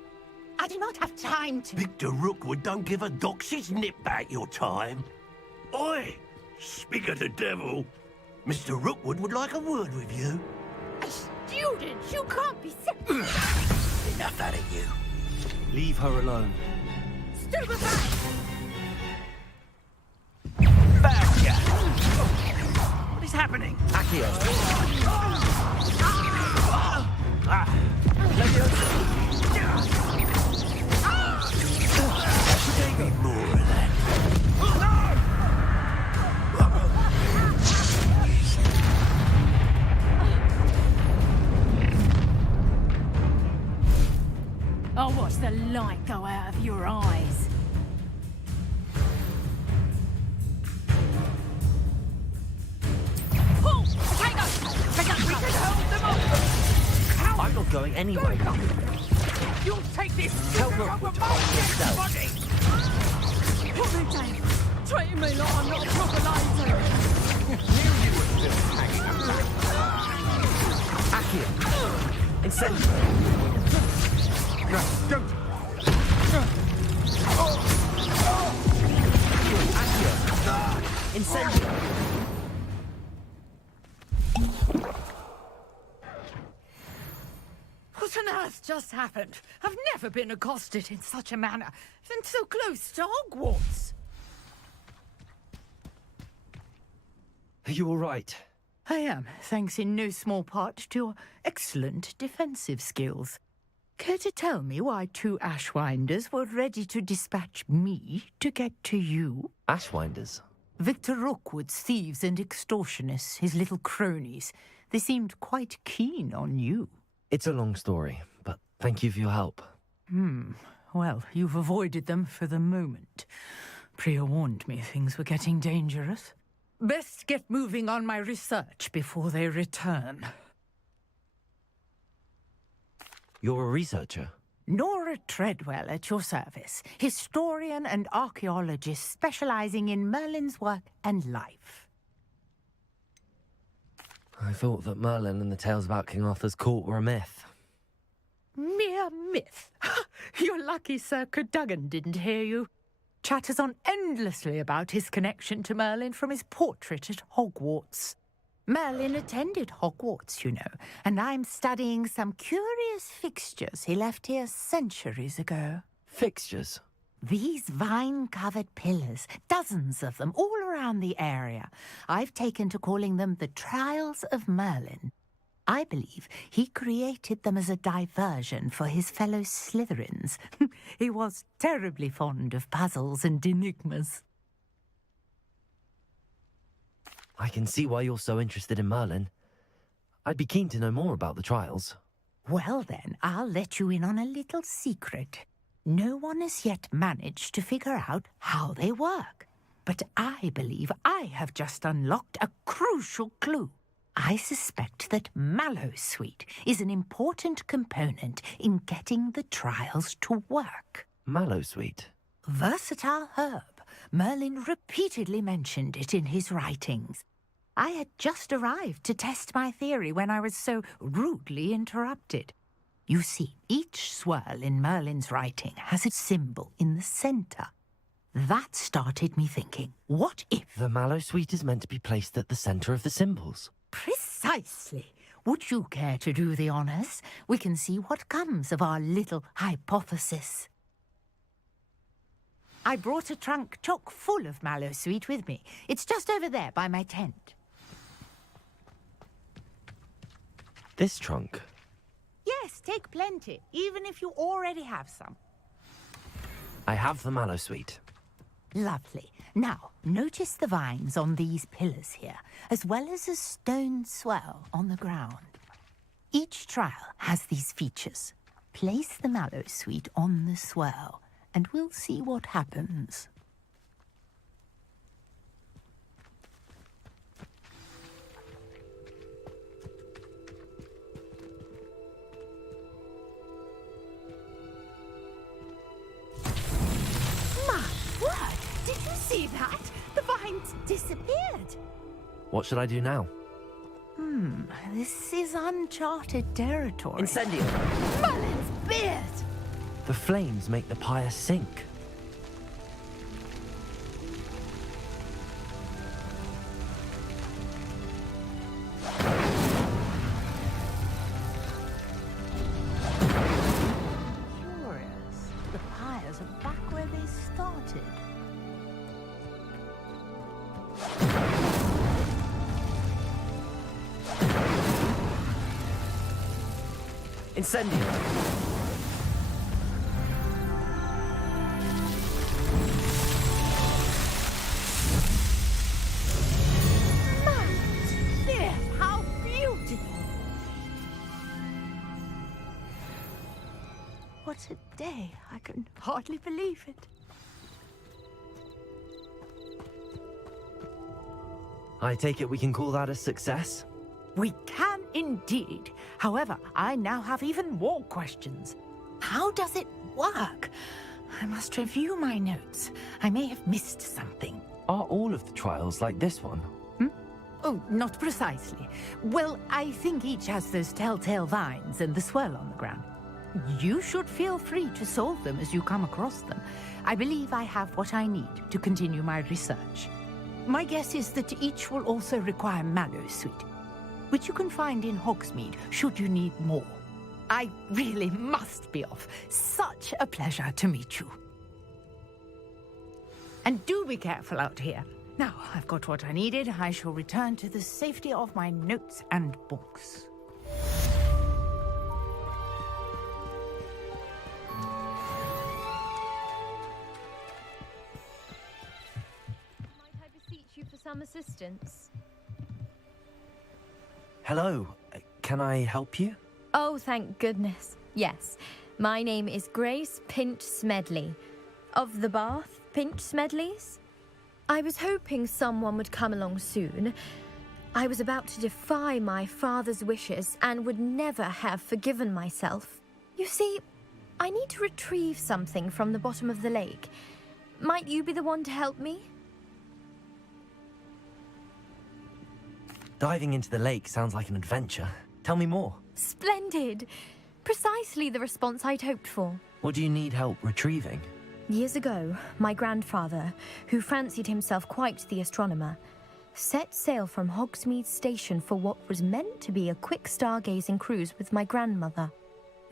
I do not have time to... Victor Rookwood don't give a doxy's nip back your time. Oi! Speak of the devil. Mr. Rookwood would like a word with you. A student? You can't be... Enough out of you. Leave her alone. Stupefy! Badger! What is happening? Accio. Maybe more of that. I'll watch the light go out of your eyes. Pull! Potato! We can hold them off! I'm not going anywhere. You'll take this! Tell Rookwood to hold himself. What are you saying? Treating me like I'm not a proper lady! Accio. Incendiary. No, don't! Accio. Incendiary. What on earth just happened? I've never been accosted in such a manner, and so close to Hogwarts. Are you all right? I am, thanks in no small part to your excellent defensive skills. Care to tell me why two Ashwinders were ready to dispatch me to get to you? Ashwinders? Victor Rookwood's thieves and extortionists, his little cronies. They seemed quite keen on you. It's a long story, but thank you for your help. Well, you've avoided them for the moment. Priya warned me things were getting dangerous. Best get moving on my research before they return. You're a researcher? Nora Treadwell at your service, historian and archaeologist specializing in Merlin's work and life. I thought that Merlin and the tales about King Arthur's court were a myth. Mere myth. You're lucky Sir Cadogan didn't hear you. Chatters on endlessly about his connection to Merlin from his portrait at Hogwarts. Merlin attended Hogwarts, you know, and I'm studying some curious fixtures he left here centuries ago. Fixtures? These vine-covered pillars, dozens of them, all around the area. I've taken to calling them the Trials of Merlin. I believe he created them as a diversion for his fellow Slytherins. He was terribly fond of puzzles and enigmas. I can see why you're so interested in Merlin. I'd be keen to know more about the trials. Well then, I'll let you in on a little secret. No one has yet managed to figure out how they work. But I believe I have just unlocked a crucial clue. I suspect that Mallowsweet is an important component in getting the trials to work. Mallowsweet? Versatile herb. Merlin repeatedly mentioned it in his writings. I had just arrived to test my theory when I was so rudely interrupted. You see, each swirl in Merlin's writing has a symbol in the centre. That started me thinking, what if... The Mallowsweet is meant to be placed at the centre of the symbols. Precisely. Would you care to do the honors? We can see what comes of our little hypothesis. I brought a trunk chock full of mallowsweet with me. It's just over there by my tent. This trunk? Yes, take plenty, even if you already have some. I have the mallowsweet. Lovely. Now, notice the vines on these pillars here, as well as a stone swell on the ground. Each trial has these features. Place the mallowsweet on the swell, and we'll see what happens. Did you see that? The vines disappeared. What should I do now? This is uncharted territory. Incendio! Merlin's beard! The flames make the pyre sink. Curious. The pyres are back where they started. Incendio! How beautiful! What a day. I can hardly believe it. I take it we can call that a success? We can indeed. However, I now have even more questions. How does it work? I must review my notes. I may have missed something. Are all of the trials like this one? Oh, not precisely. Well, I think each has those telltale vines and the swirl on the ground. You should feel free to solve them as you come across them. I believe I have what I need to continue my research. My guess is that each will also require mallowsweet, which you can find in Hogsmeade should you need more. I really must be off. Such a pleasure to meet you. And do be careful out here. Now, I've got what I needed. I shall return to the safety of my notes and books. Might I beseech you for some assistance? Hello. Can I help you? Oh, thank goodness. Yes. My name is Grace Pinch Smedley, of the Bath Pinch Smedleys. I was hoping someone would come along soon. I was about to defy my father's wishes and would never have forgiven myself. You see, I need to retrieve something from the bottom of the lake. Might you be the one to help me? Diving into the lake sounds like an adventure. Tell me more. Splendid! Precisely the response I'd hoped for. What do you need help retrieving? Years ago, my grandfather, who fancied himself quite the astronomer, set sail from Hogsmeade Station for what was meant to be a quick stargazing cruise with my grandmother.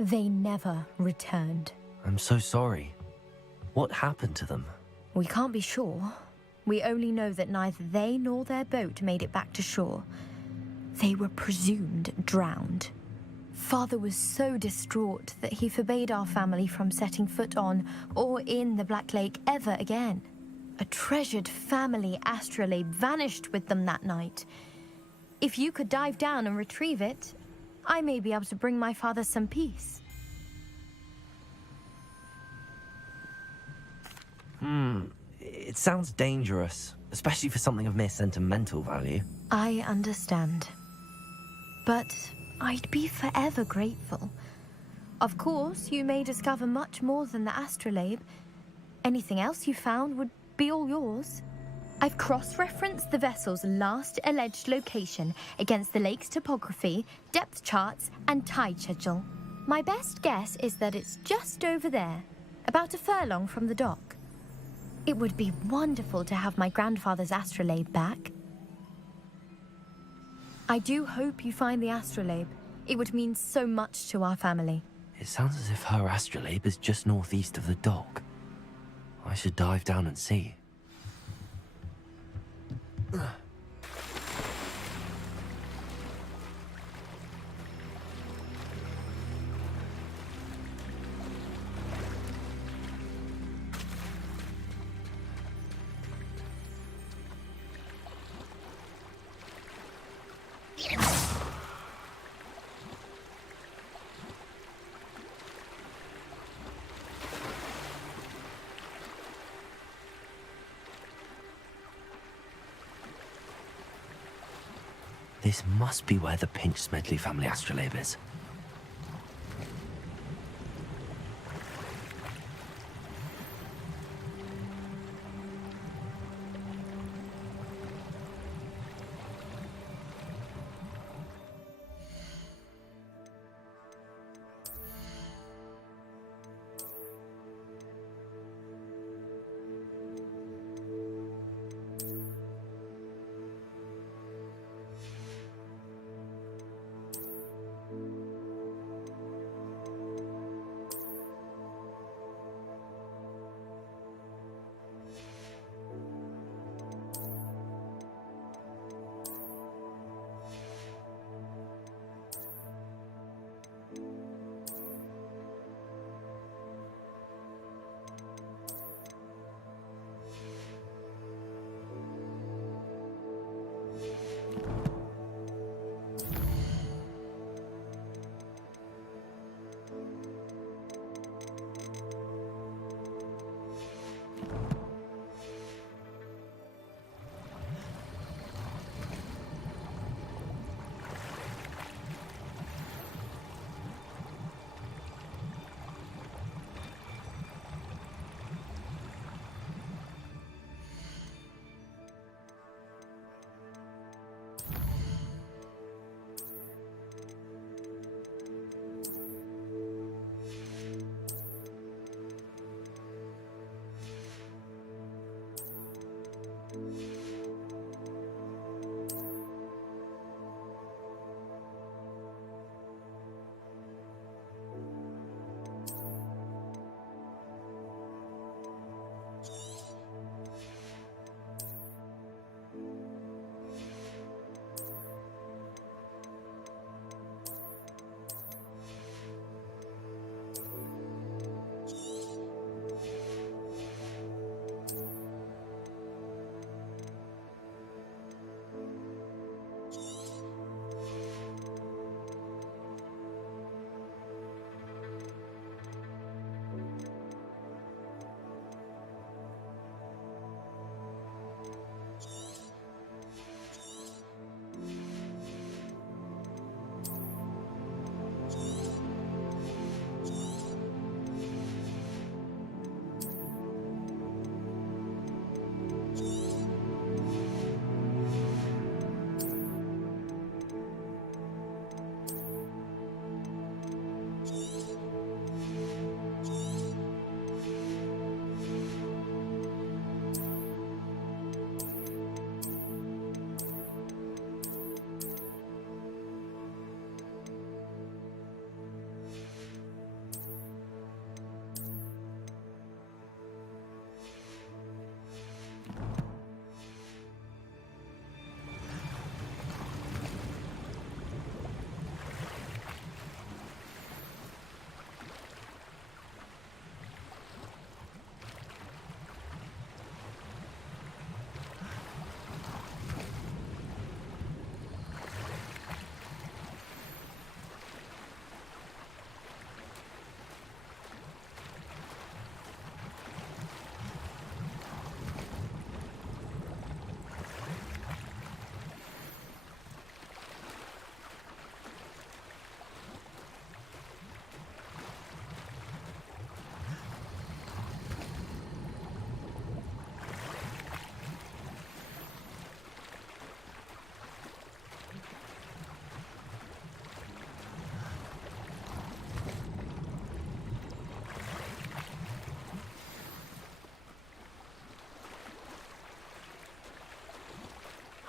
They never returned. I'm so sorry. What happened to them? We can't be sure. We only know that neither they nor their boat made it back to shore. They were presumed drowned. Father was so distraught that he forbade our family from setting foot on or in the Black Lake ever again. A treasured family astrolabe vanished with them that night. If you could dive down and retrieve it, I may be able to bring my father some peace. It sounds dangerous, especially for something of mere sentimental value. I understand. But I'd be forever grateful. Of course, you may discover much more than the astrolabe. Anything else you found would be all yours. I've cross-referenced the vessel's last alleged location against the lake's topography, depth charts, and tide schedule. My best guess is that it's just over there, about a furlong from the dock. It would be wonderful to have my grandfather's astrolabe back. I do hope you find the astrolabe. It would mean so much to our family. It sounds as if her astrolabe is just northeast of the dock. I should dive down and see. This must be where the Pinch Smedley family astrolabe is.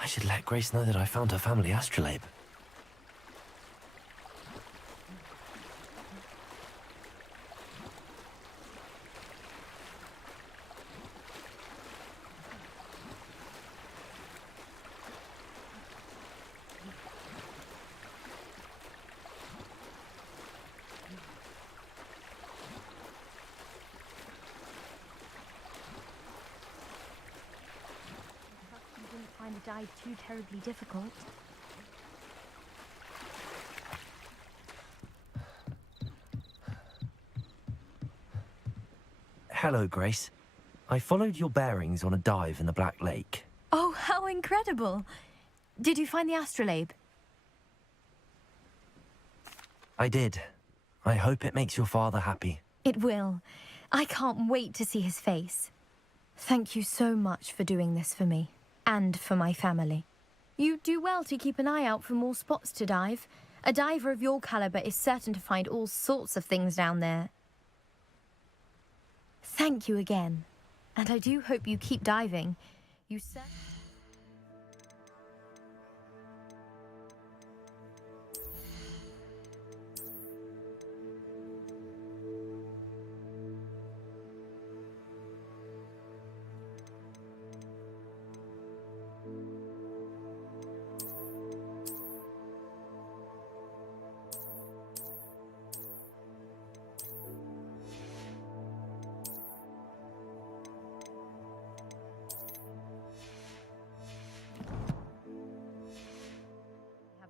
should let Grace know that I found her family astrolabe. Find a dive too terribly difficult. Hello, Grace. I followed your bearings on a dive in the Black Lake. Oh, how incredible! Did you find the astrolabe? I did. I hope it makes your father happy. It will. I can't wait to see his face. Thank you so much for doing this for me. And for my family. You do well to keep an eye out for more spots to dive. A diver of your caliber is certain to find all sorts of things down there. Thank you again. And I do hope you keep diving. You said...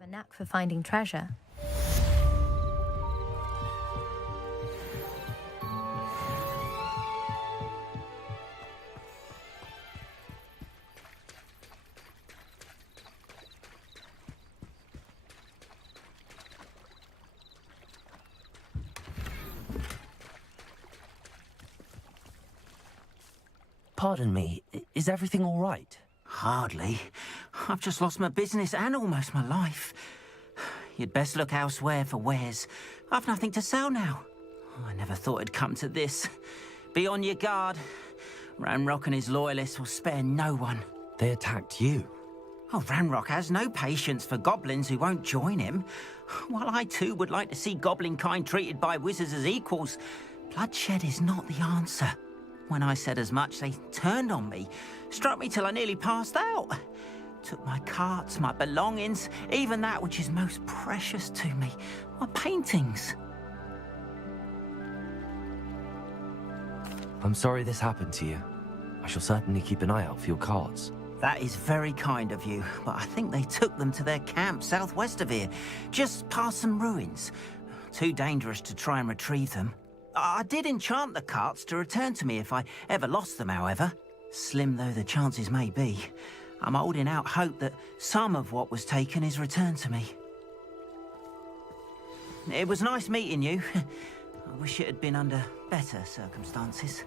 a knack for finding treasure. Pardon me, is everything all right? Hardly. I've just lost my business and almost my life. You'd best look elsewhere for wares. I've nothing to sell now. I never thought it'd come to this. Be on your guard. Ranrock and his loyalists will spare no one. They attacked you? Oh, Ranrock has no patience for goblins who won't join him. While I too would like to see goblin kind treated by wizards as equals, bloodshed is not the answer. When I said as much, they turned on me, struck me till I nearly passed out. Took my carts, my belongings, even that which is most precious to me, my paintings. I'm sorry this happened to you. I shall certainly keep an eye out for your carts. That is very kind of you, but I think they took them to their camp southwest of here, just past some ruins. Too dangerous to try and retrieve them. I did enchant the carts to return to me if I ever lost them, however. Slim though the chances may be, I'm holding out hope that some of what was taken is returned to me. It was nice meeting you. I wish it had been under better circumstances.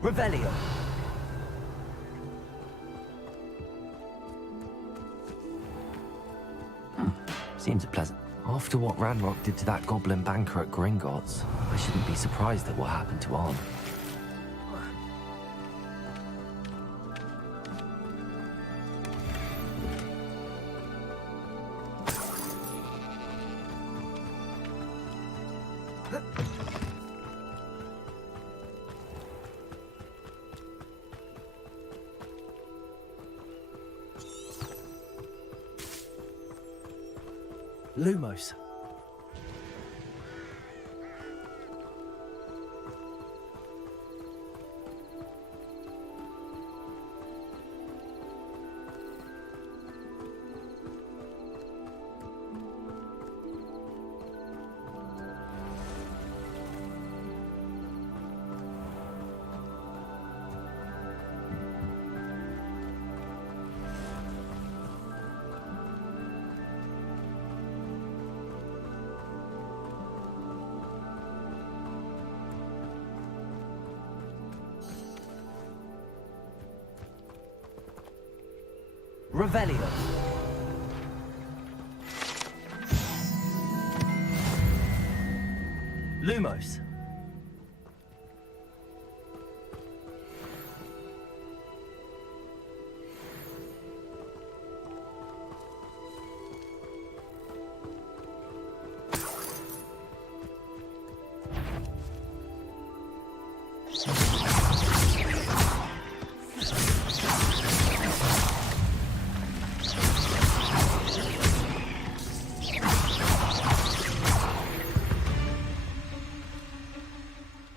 Revelio. Seems pleasant. After what Ranrock did to that goblin banker at Gringotts, I shouldn't be surprised at what happened to Arn. Lumos. Revelio. Lumos.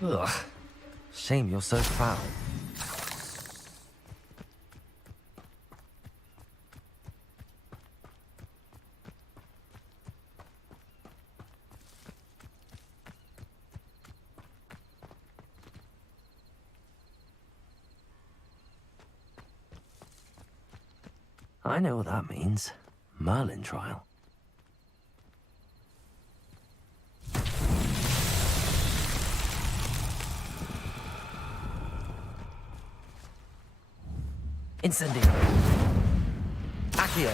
Ugh. Shame you're so foul. I know what that means. Merlin trial. Incendio. Accio.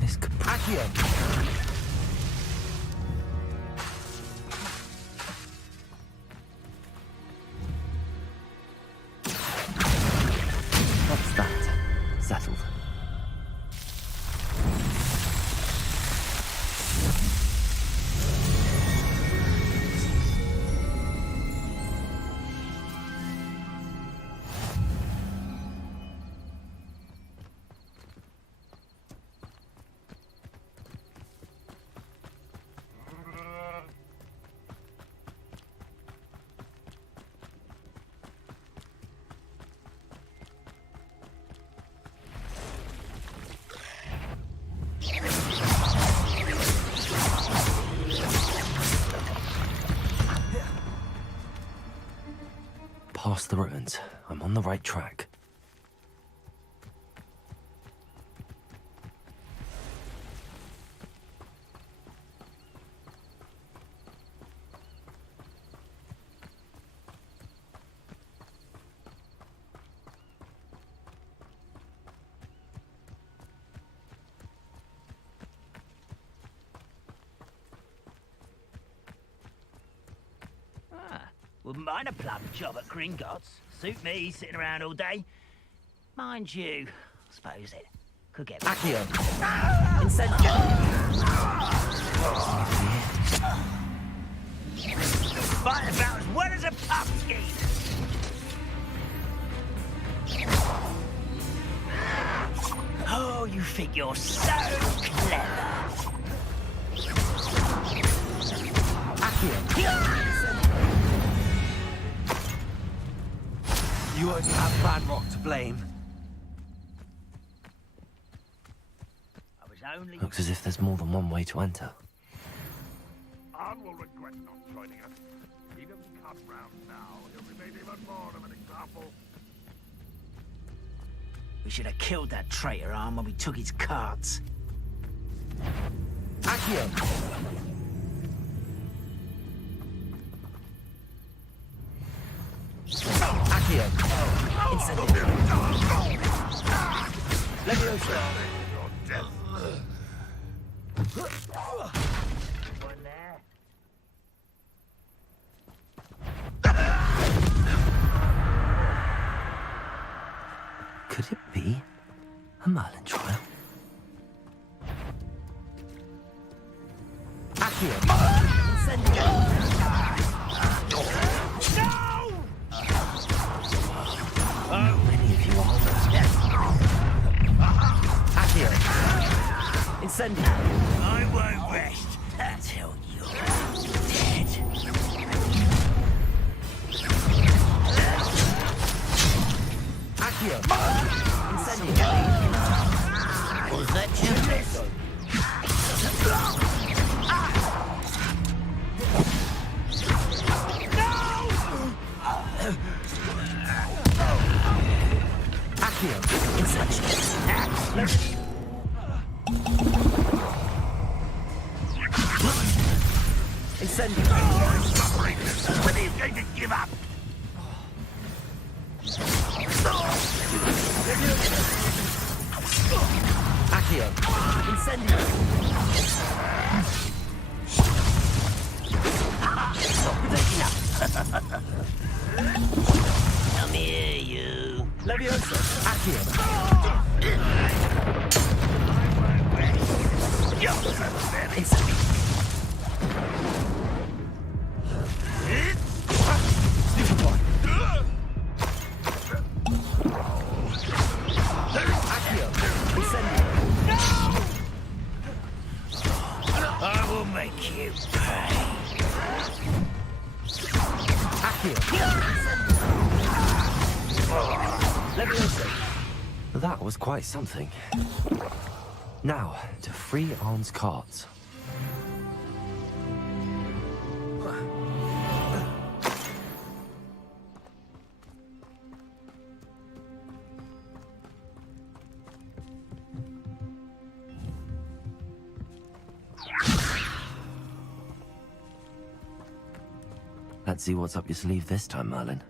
This could... Accio. What's that? Settled. Past the ruins. I'm on the right track. Wouldn't mind a plum job at Gringotts. Suit me, sitting around all day. Mind you, I suppose it could get... Accio. Incendio. Fight about as well as a pumpkin. Oh, you think you're so clever. Accio. You only have Banrock to blame. I was only... Looks as if there's more than one way to enter. Anne will regret not joining us. If he doesn't come round now, he'll be made even more of an example. We should have killed that traitor, Arm, when we took his carts. Accio. Accio. Incendio. Leviosa. Could it be a Merlin trial? Accio. Incendio. How many of you are there? Accio. Incendio. I won't rest until you're dead. Accio. Incendio. Was that checklist? Accio. Incendio. Incendio. Suffering! When are you going to give up? Accio. Incendio. Come here, you. Levioso. Accio. Incendio. Stupefy. Accio. Incendio. I will make you pay. Accio. Levioso. That was quite something. Now, to free Arn's carts. Let's see what's up your sleeve this time, Merlin.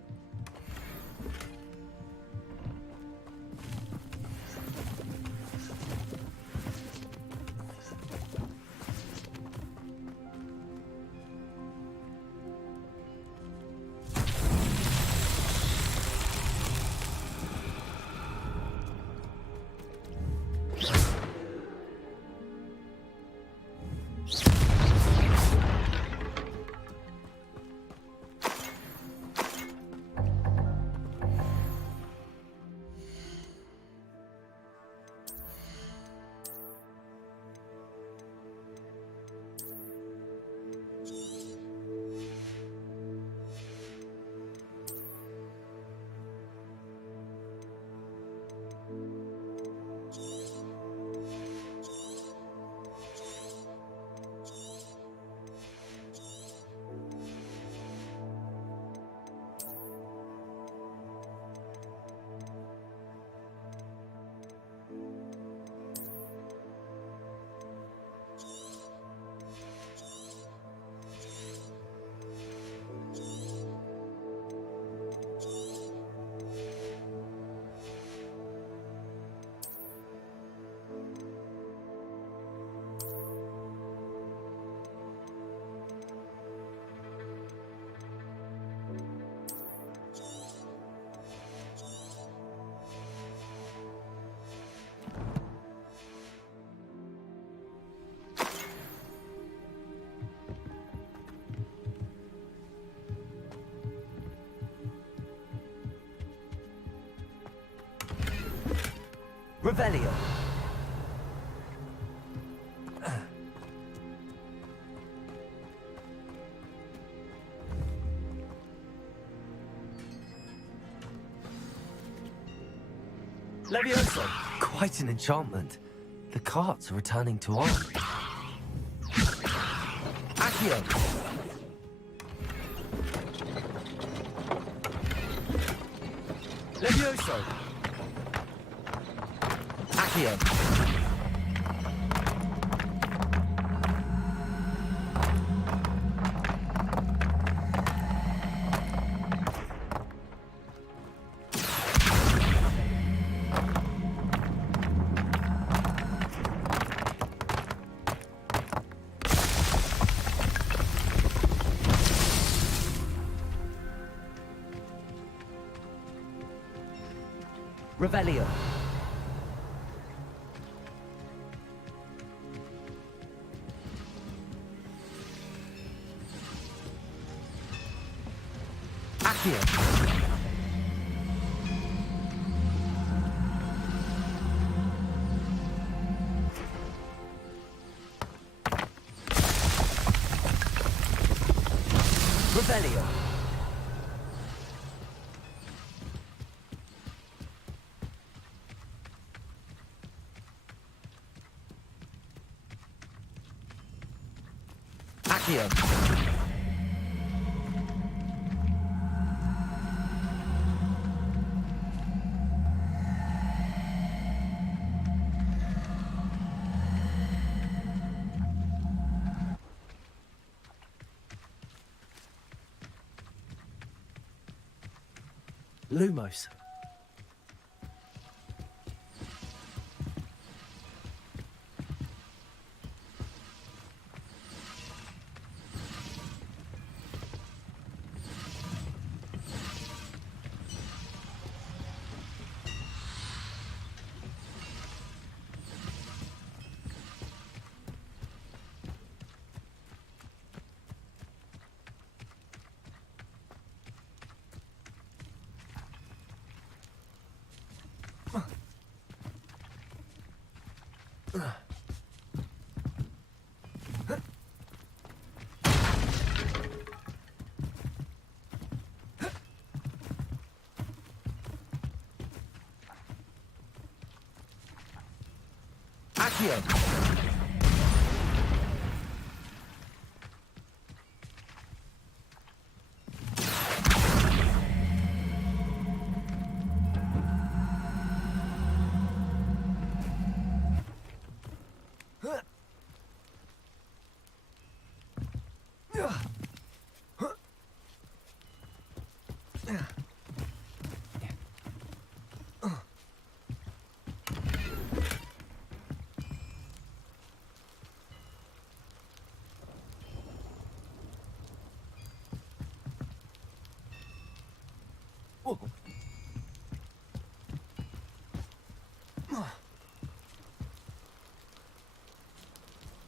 Revelio. Levioso. Quite an enchantment. The carts are returning to Arn. Accio. Levioso. Accio. Revelio. Accio. Revelio. Accio. Lumos. Accio!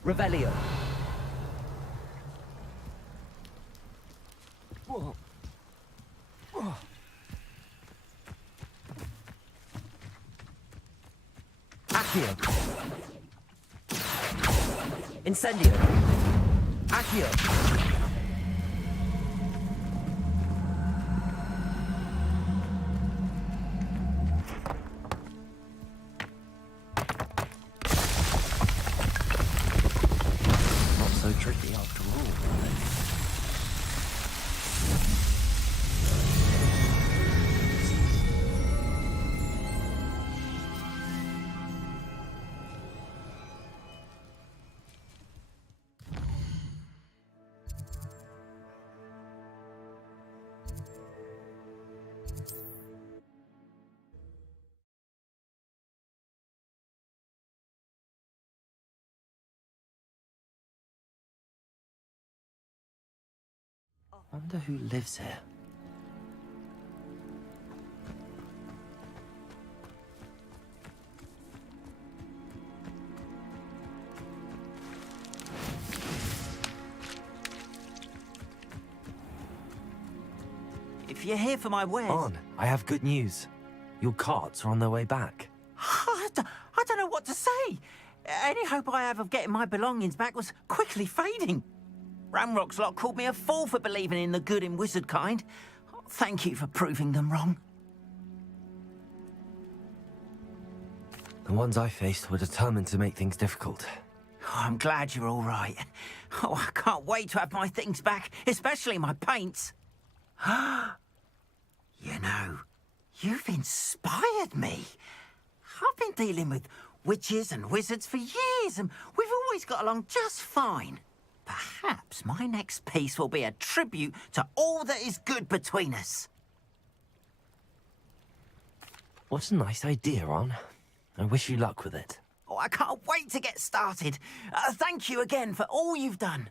Revelio. Accio. Incendio. Accio. Not so tricky after all, right? Wonder who lives here. If you're here for my wares... On, I have good news. Your carts are on their way back. I don't know what to say. Any hope I have of getting my belongings back was quickly fading. Ramrock's lot called me a fool for believing in the good in wizard kind. Thank you for proving them wrong. The ones I faced were determined to make things difficult. Oh, I'm glad you're all right. Oh, I can't wait to have my things back, especially my paints. You know, you've inspired me. I've been dealing with witches and wizards for years, and we've always got along just fine. Perhaps my next piece will be a tribute to all that is good between us. What a nice idea, Ron. I wish you luck with it. Oh, I can't wait to get started. Thank you again for all you've done.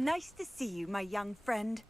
Nice to see you, my young friend.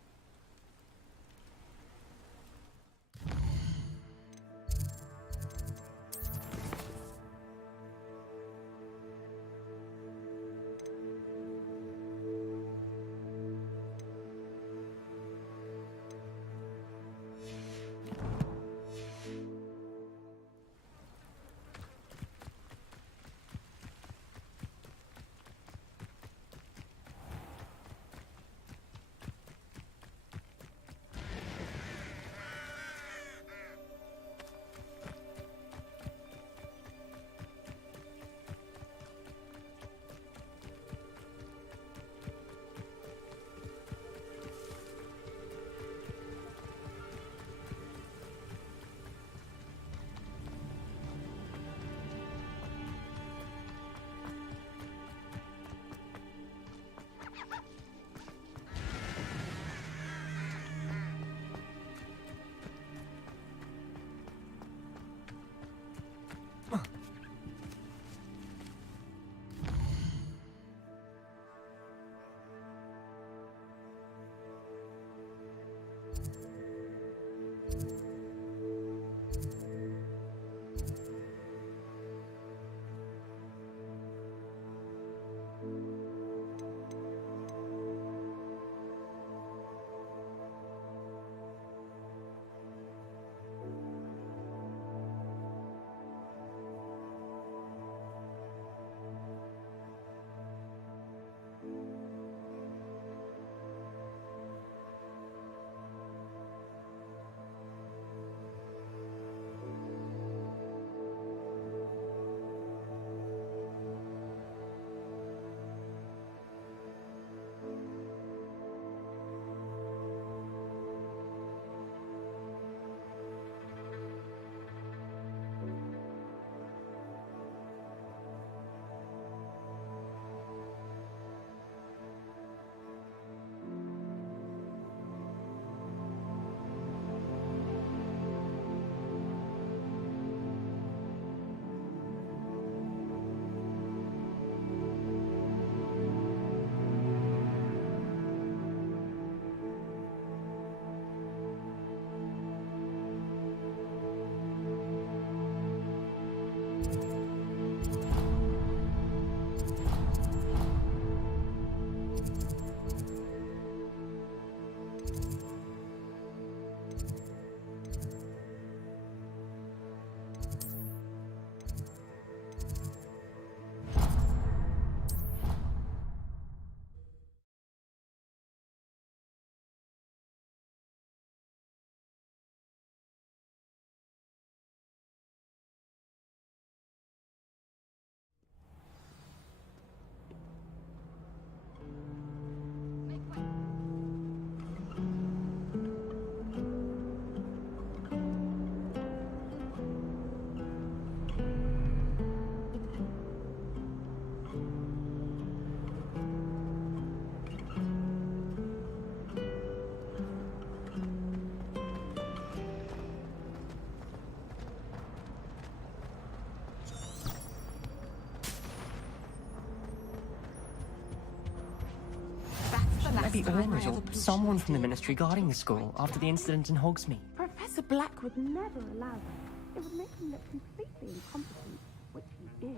Maybe Orange or someone from the Ministry guarding the school after the incident in Hogsmeade. Professor Black would never allow that. It would make him look completely incompetent, which he is.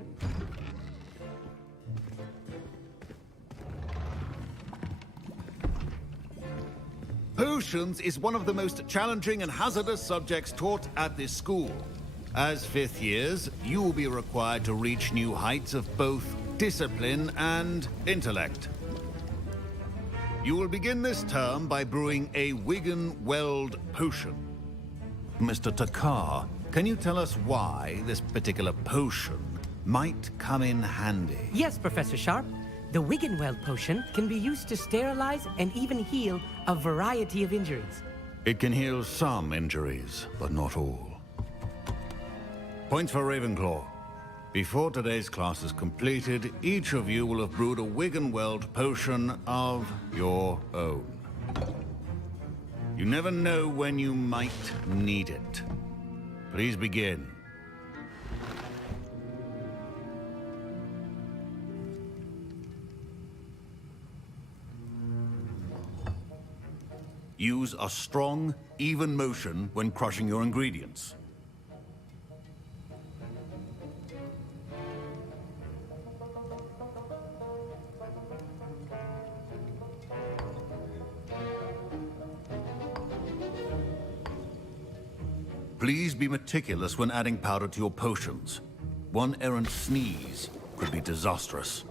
Potions is one of the most challenging and hazardous subjects taught at this school. As fifth years, you will be required to reach new heights of both discipline and intellect. You will begin this term by brewing a Wigan-Weld potion. Mr. Takar, can you tell us why this particular potion might come in handy? Yes, Professor Sharp. The Wigan-Weld potion can be used to sterilize and even heal a variety of injuries. It can heal some injuries, but not all. Points for Ravenclaw. Before today's class is completed, each of you will have brewed a Wigan-Weld potion of your own. You never know when you might need it. Please begin. Use a strong, even motion when crushing your ingredients. Please be meticulous when adding powder to your potions. One errant sneeze could be disastrous.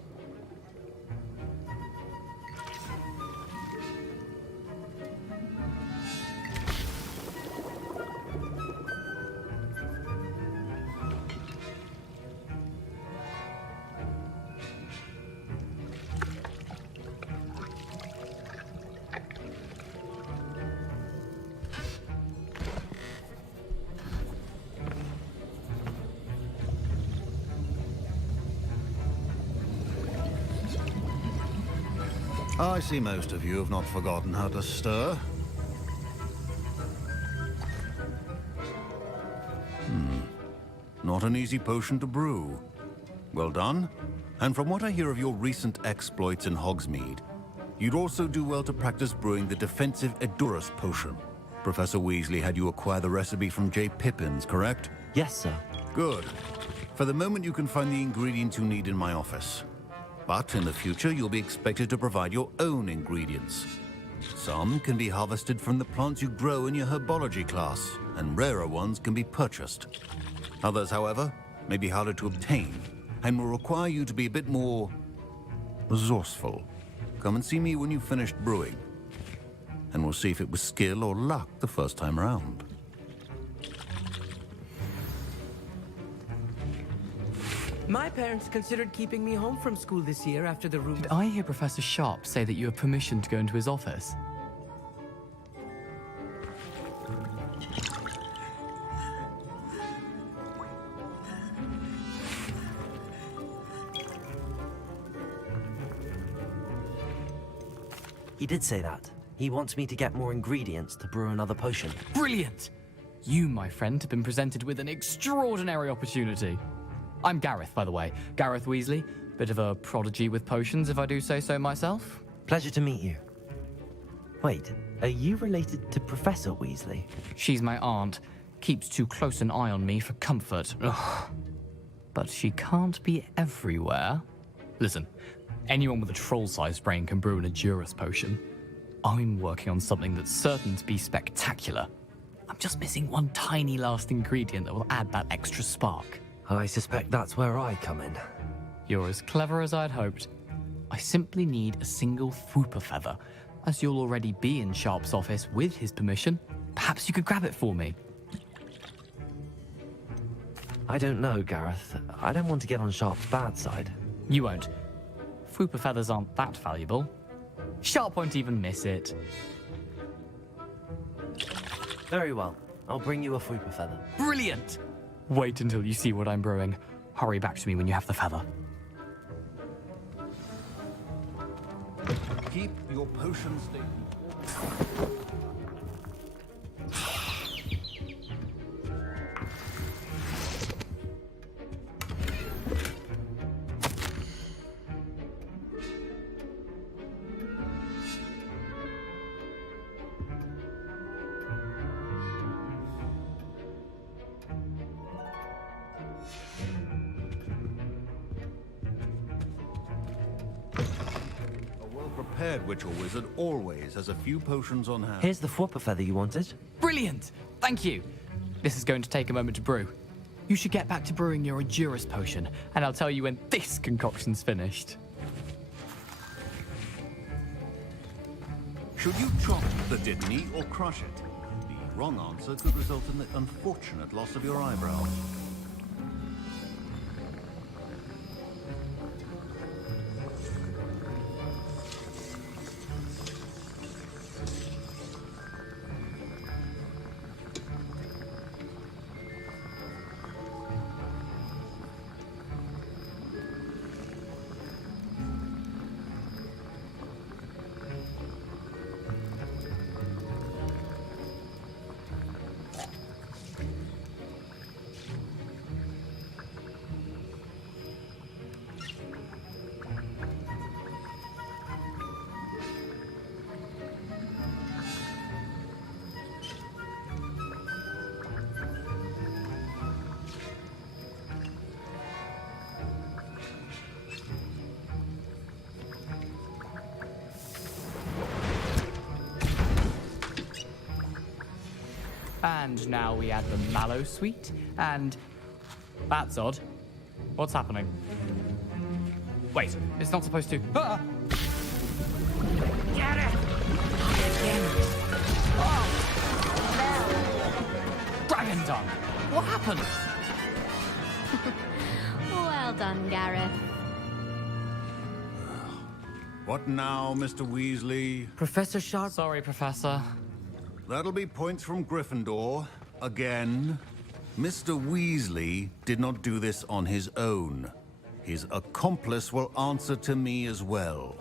I see most of you have not forgotten how to stir. Not an easy potion to brew. Well done. And from what I hear of your recent exploits in Hogsmeade, you'd also do well to practice brewing the defensive Edurus potion. Professor Weasley had you acquire the recipe from J. Pippins, correct? Yes, sir. Good. For the moment, you can find the ingredients you need in my office. But in the future, you'll be expected to provide your own ingredients. Some can be harvested from the plants you grow in your herbology class, and rarer ones can be purchased. Others, however, may be harder to obtain, and will require you to be a bit more resourceful. Come and see me when you've finished brewing, and we'll see if it was skill or luck the first time around. My parents considered keeping me home from school this year after the rumor. Did I hear Professor Sharp say that you have permission to go into his office? He did say that. He wants me to get more ingredients to brew another potion. Brilliant! You, my friend, have been presented with an extraordinary opportunity. I'm Gareth, by the way. Gareth Weasley. Bit of a prodigy with potions, if I do say so myself. Pleasure to meet you. Wait, are you related to Professor Weasley? She's my aunt. Keeps too close an eye on me for comfort. Ugh. But she can't be everywhere. Listen, anyone with a troll-sized brain can brew an Edurus potion. I'm working on something that's certain to be spectacular. I'm just missing one tiny last ingredient that will add that extra spark. I suspect that's where I come in. You're as clever as I'd hoped. I simply need a single Fwooper feather. As you'll already be in Sharp's office with his permission, perhaps you could grab it for me. I don't know, Gareth. I don't want to get on Sharp's bad side. You won't. Fwooper feathers aren't that valuable. Sharp won't even miss it. Very well. I'll bring you a Fwooper feather. Brilliant! Wait until you see what I'm brewing. Hurry back to me when you have the feather. Keep your potions stable. Prepared witch or wizard always has a few potions on hand. Here's the Fwooper feather you wanted. Brilliant! Thank you. This is going to take a moment to brew. You should get back to brewing your Edurus potion, and I'll tell you when this concoction's finished. Should you chop the Dittany or crush it? The wrong answer could result in the unfortunate loss of your eyebrows. And now we add the mallow sweet, and... That's odd. What's happening? Wait, it's not supposed to... Ah! Get it! Dragon Dung! What happened? Well done, Gareth. What now, Mr. Weasley? Professor Sharp. Sorry, Professor. That'll be points from Gryffindor. Again. Mr. Weasley did not do this on his own. His accomplice will answer to me as well.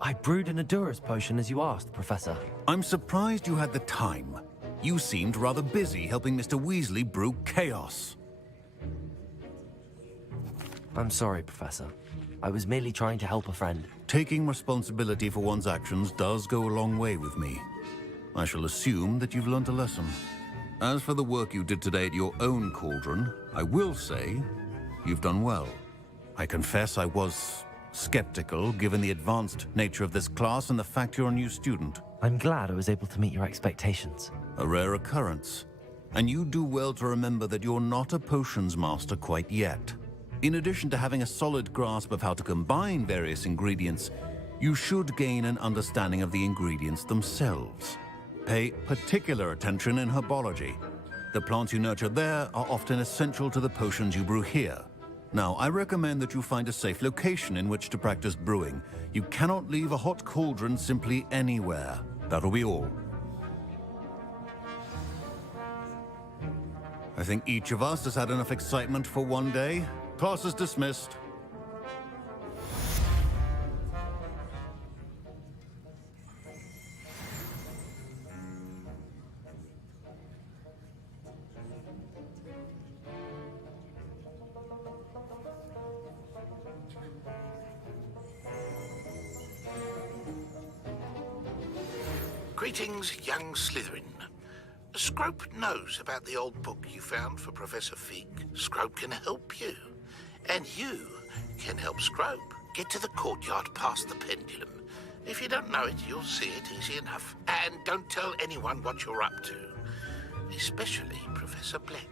I brewed an Adurus potion as you asked, Professor. I'm surprised you had the time. You seemed rather busy helping Mr. Weasley brew chaos. I'm sorry, Professor. I was merely trying to help a friend. Taking responsibility for one's actions does go a long way with me. I shall assume that you've learnt a lesson. As for the work you did today at your own cauldron, I will say you've done well. I confess I was skeptical, given the advanced nature of this class and the fact you're a new student. I'm glad I was able to meet your expectations. A rare occurrence. And you do well to remember that you're not a potions master quite yet. In addition to having a solid grasp of how to combine various ingredients, you should gain an understanding of the ingredients themselves. Pay particular attention in herbology. The plants you nurture there are often essential to the potions you brew here. Now, I recommend that you find a safe location in which to practice brewing. You cannot leave a hot cauldron simply anywhere. That'll be all. I think each of us has had enough excitement for one day. Class is dismissed. Greetings, young Slytherin. Scrope knows about the old book you found for Professor Fig. Scrope can help you. And you can help Scrope. Get to the courtyard past the pendulum. If you don't know it, you'll see it easy enough. And don't tell anyone what you're up to. Especially Professor Black.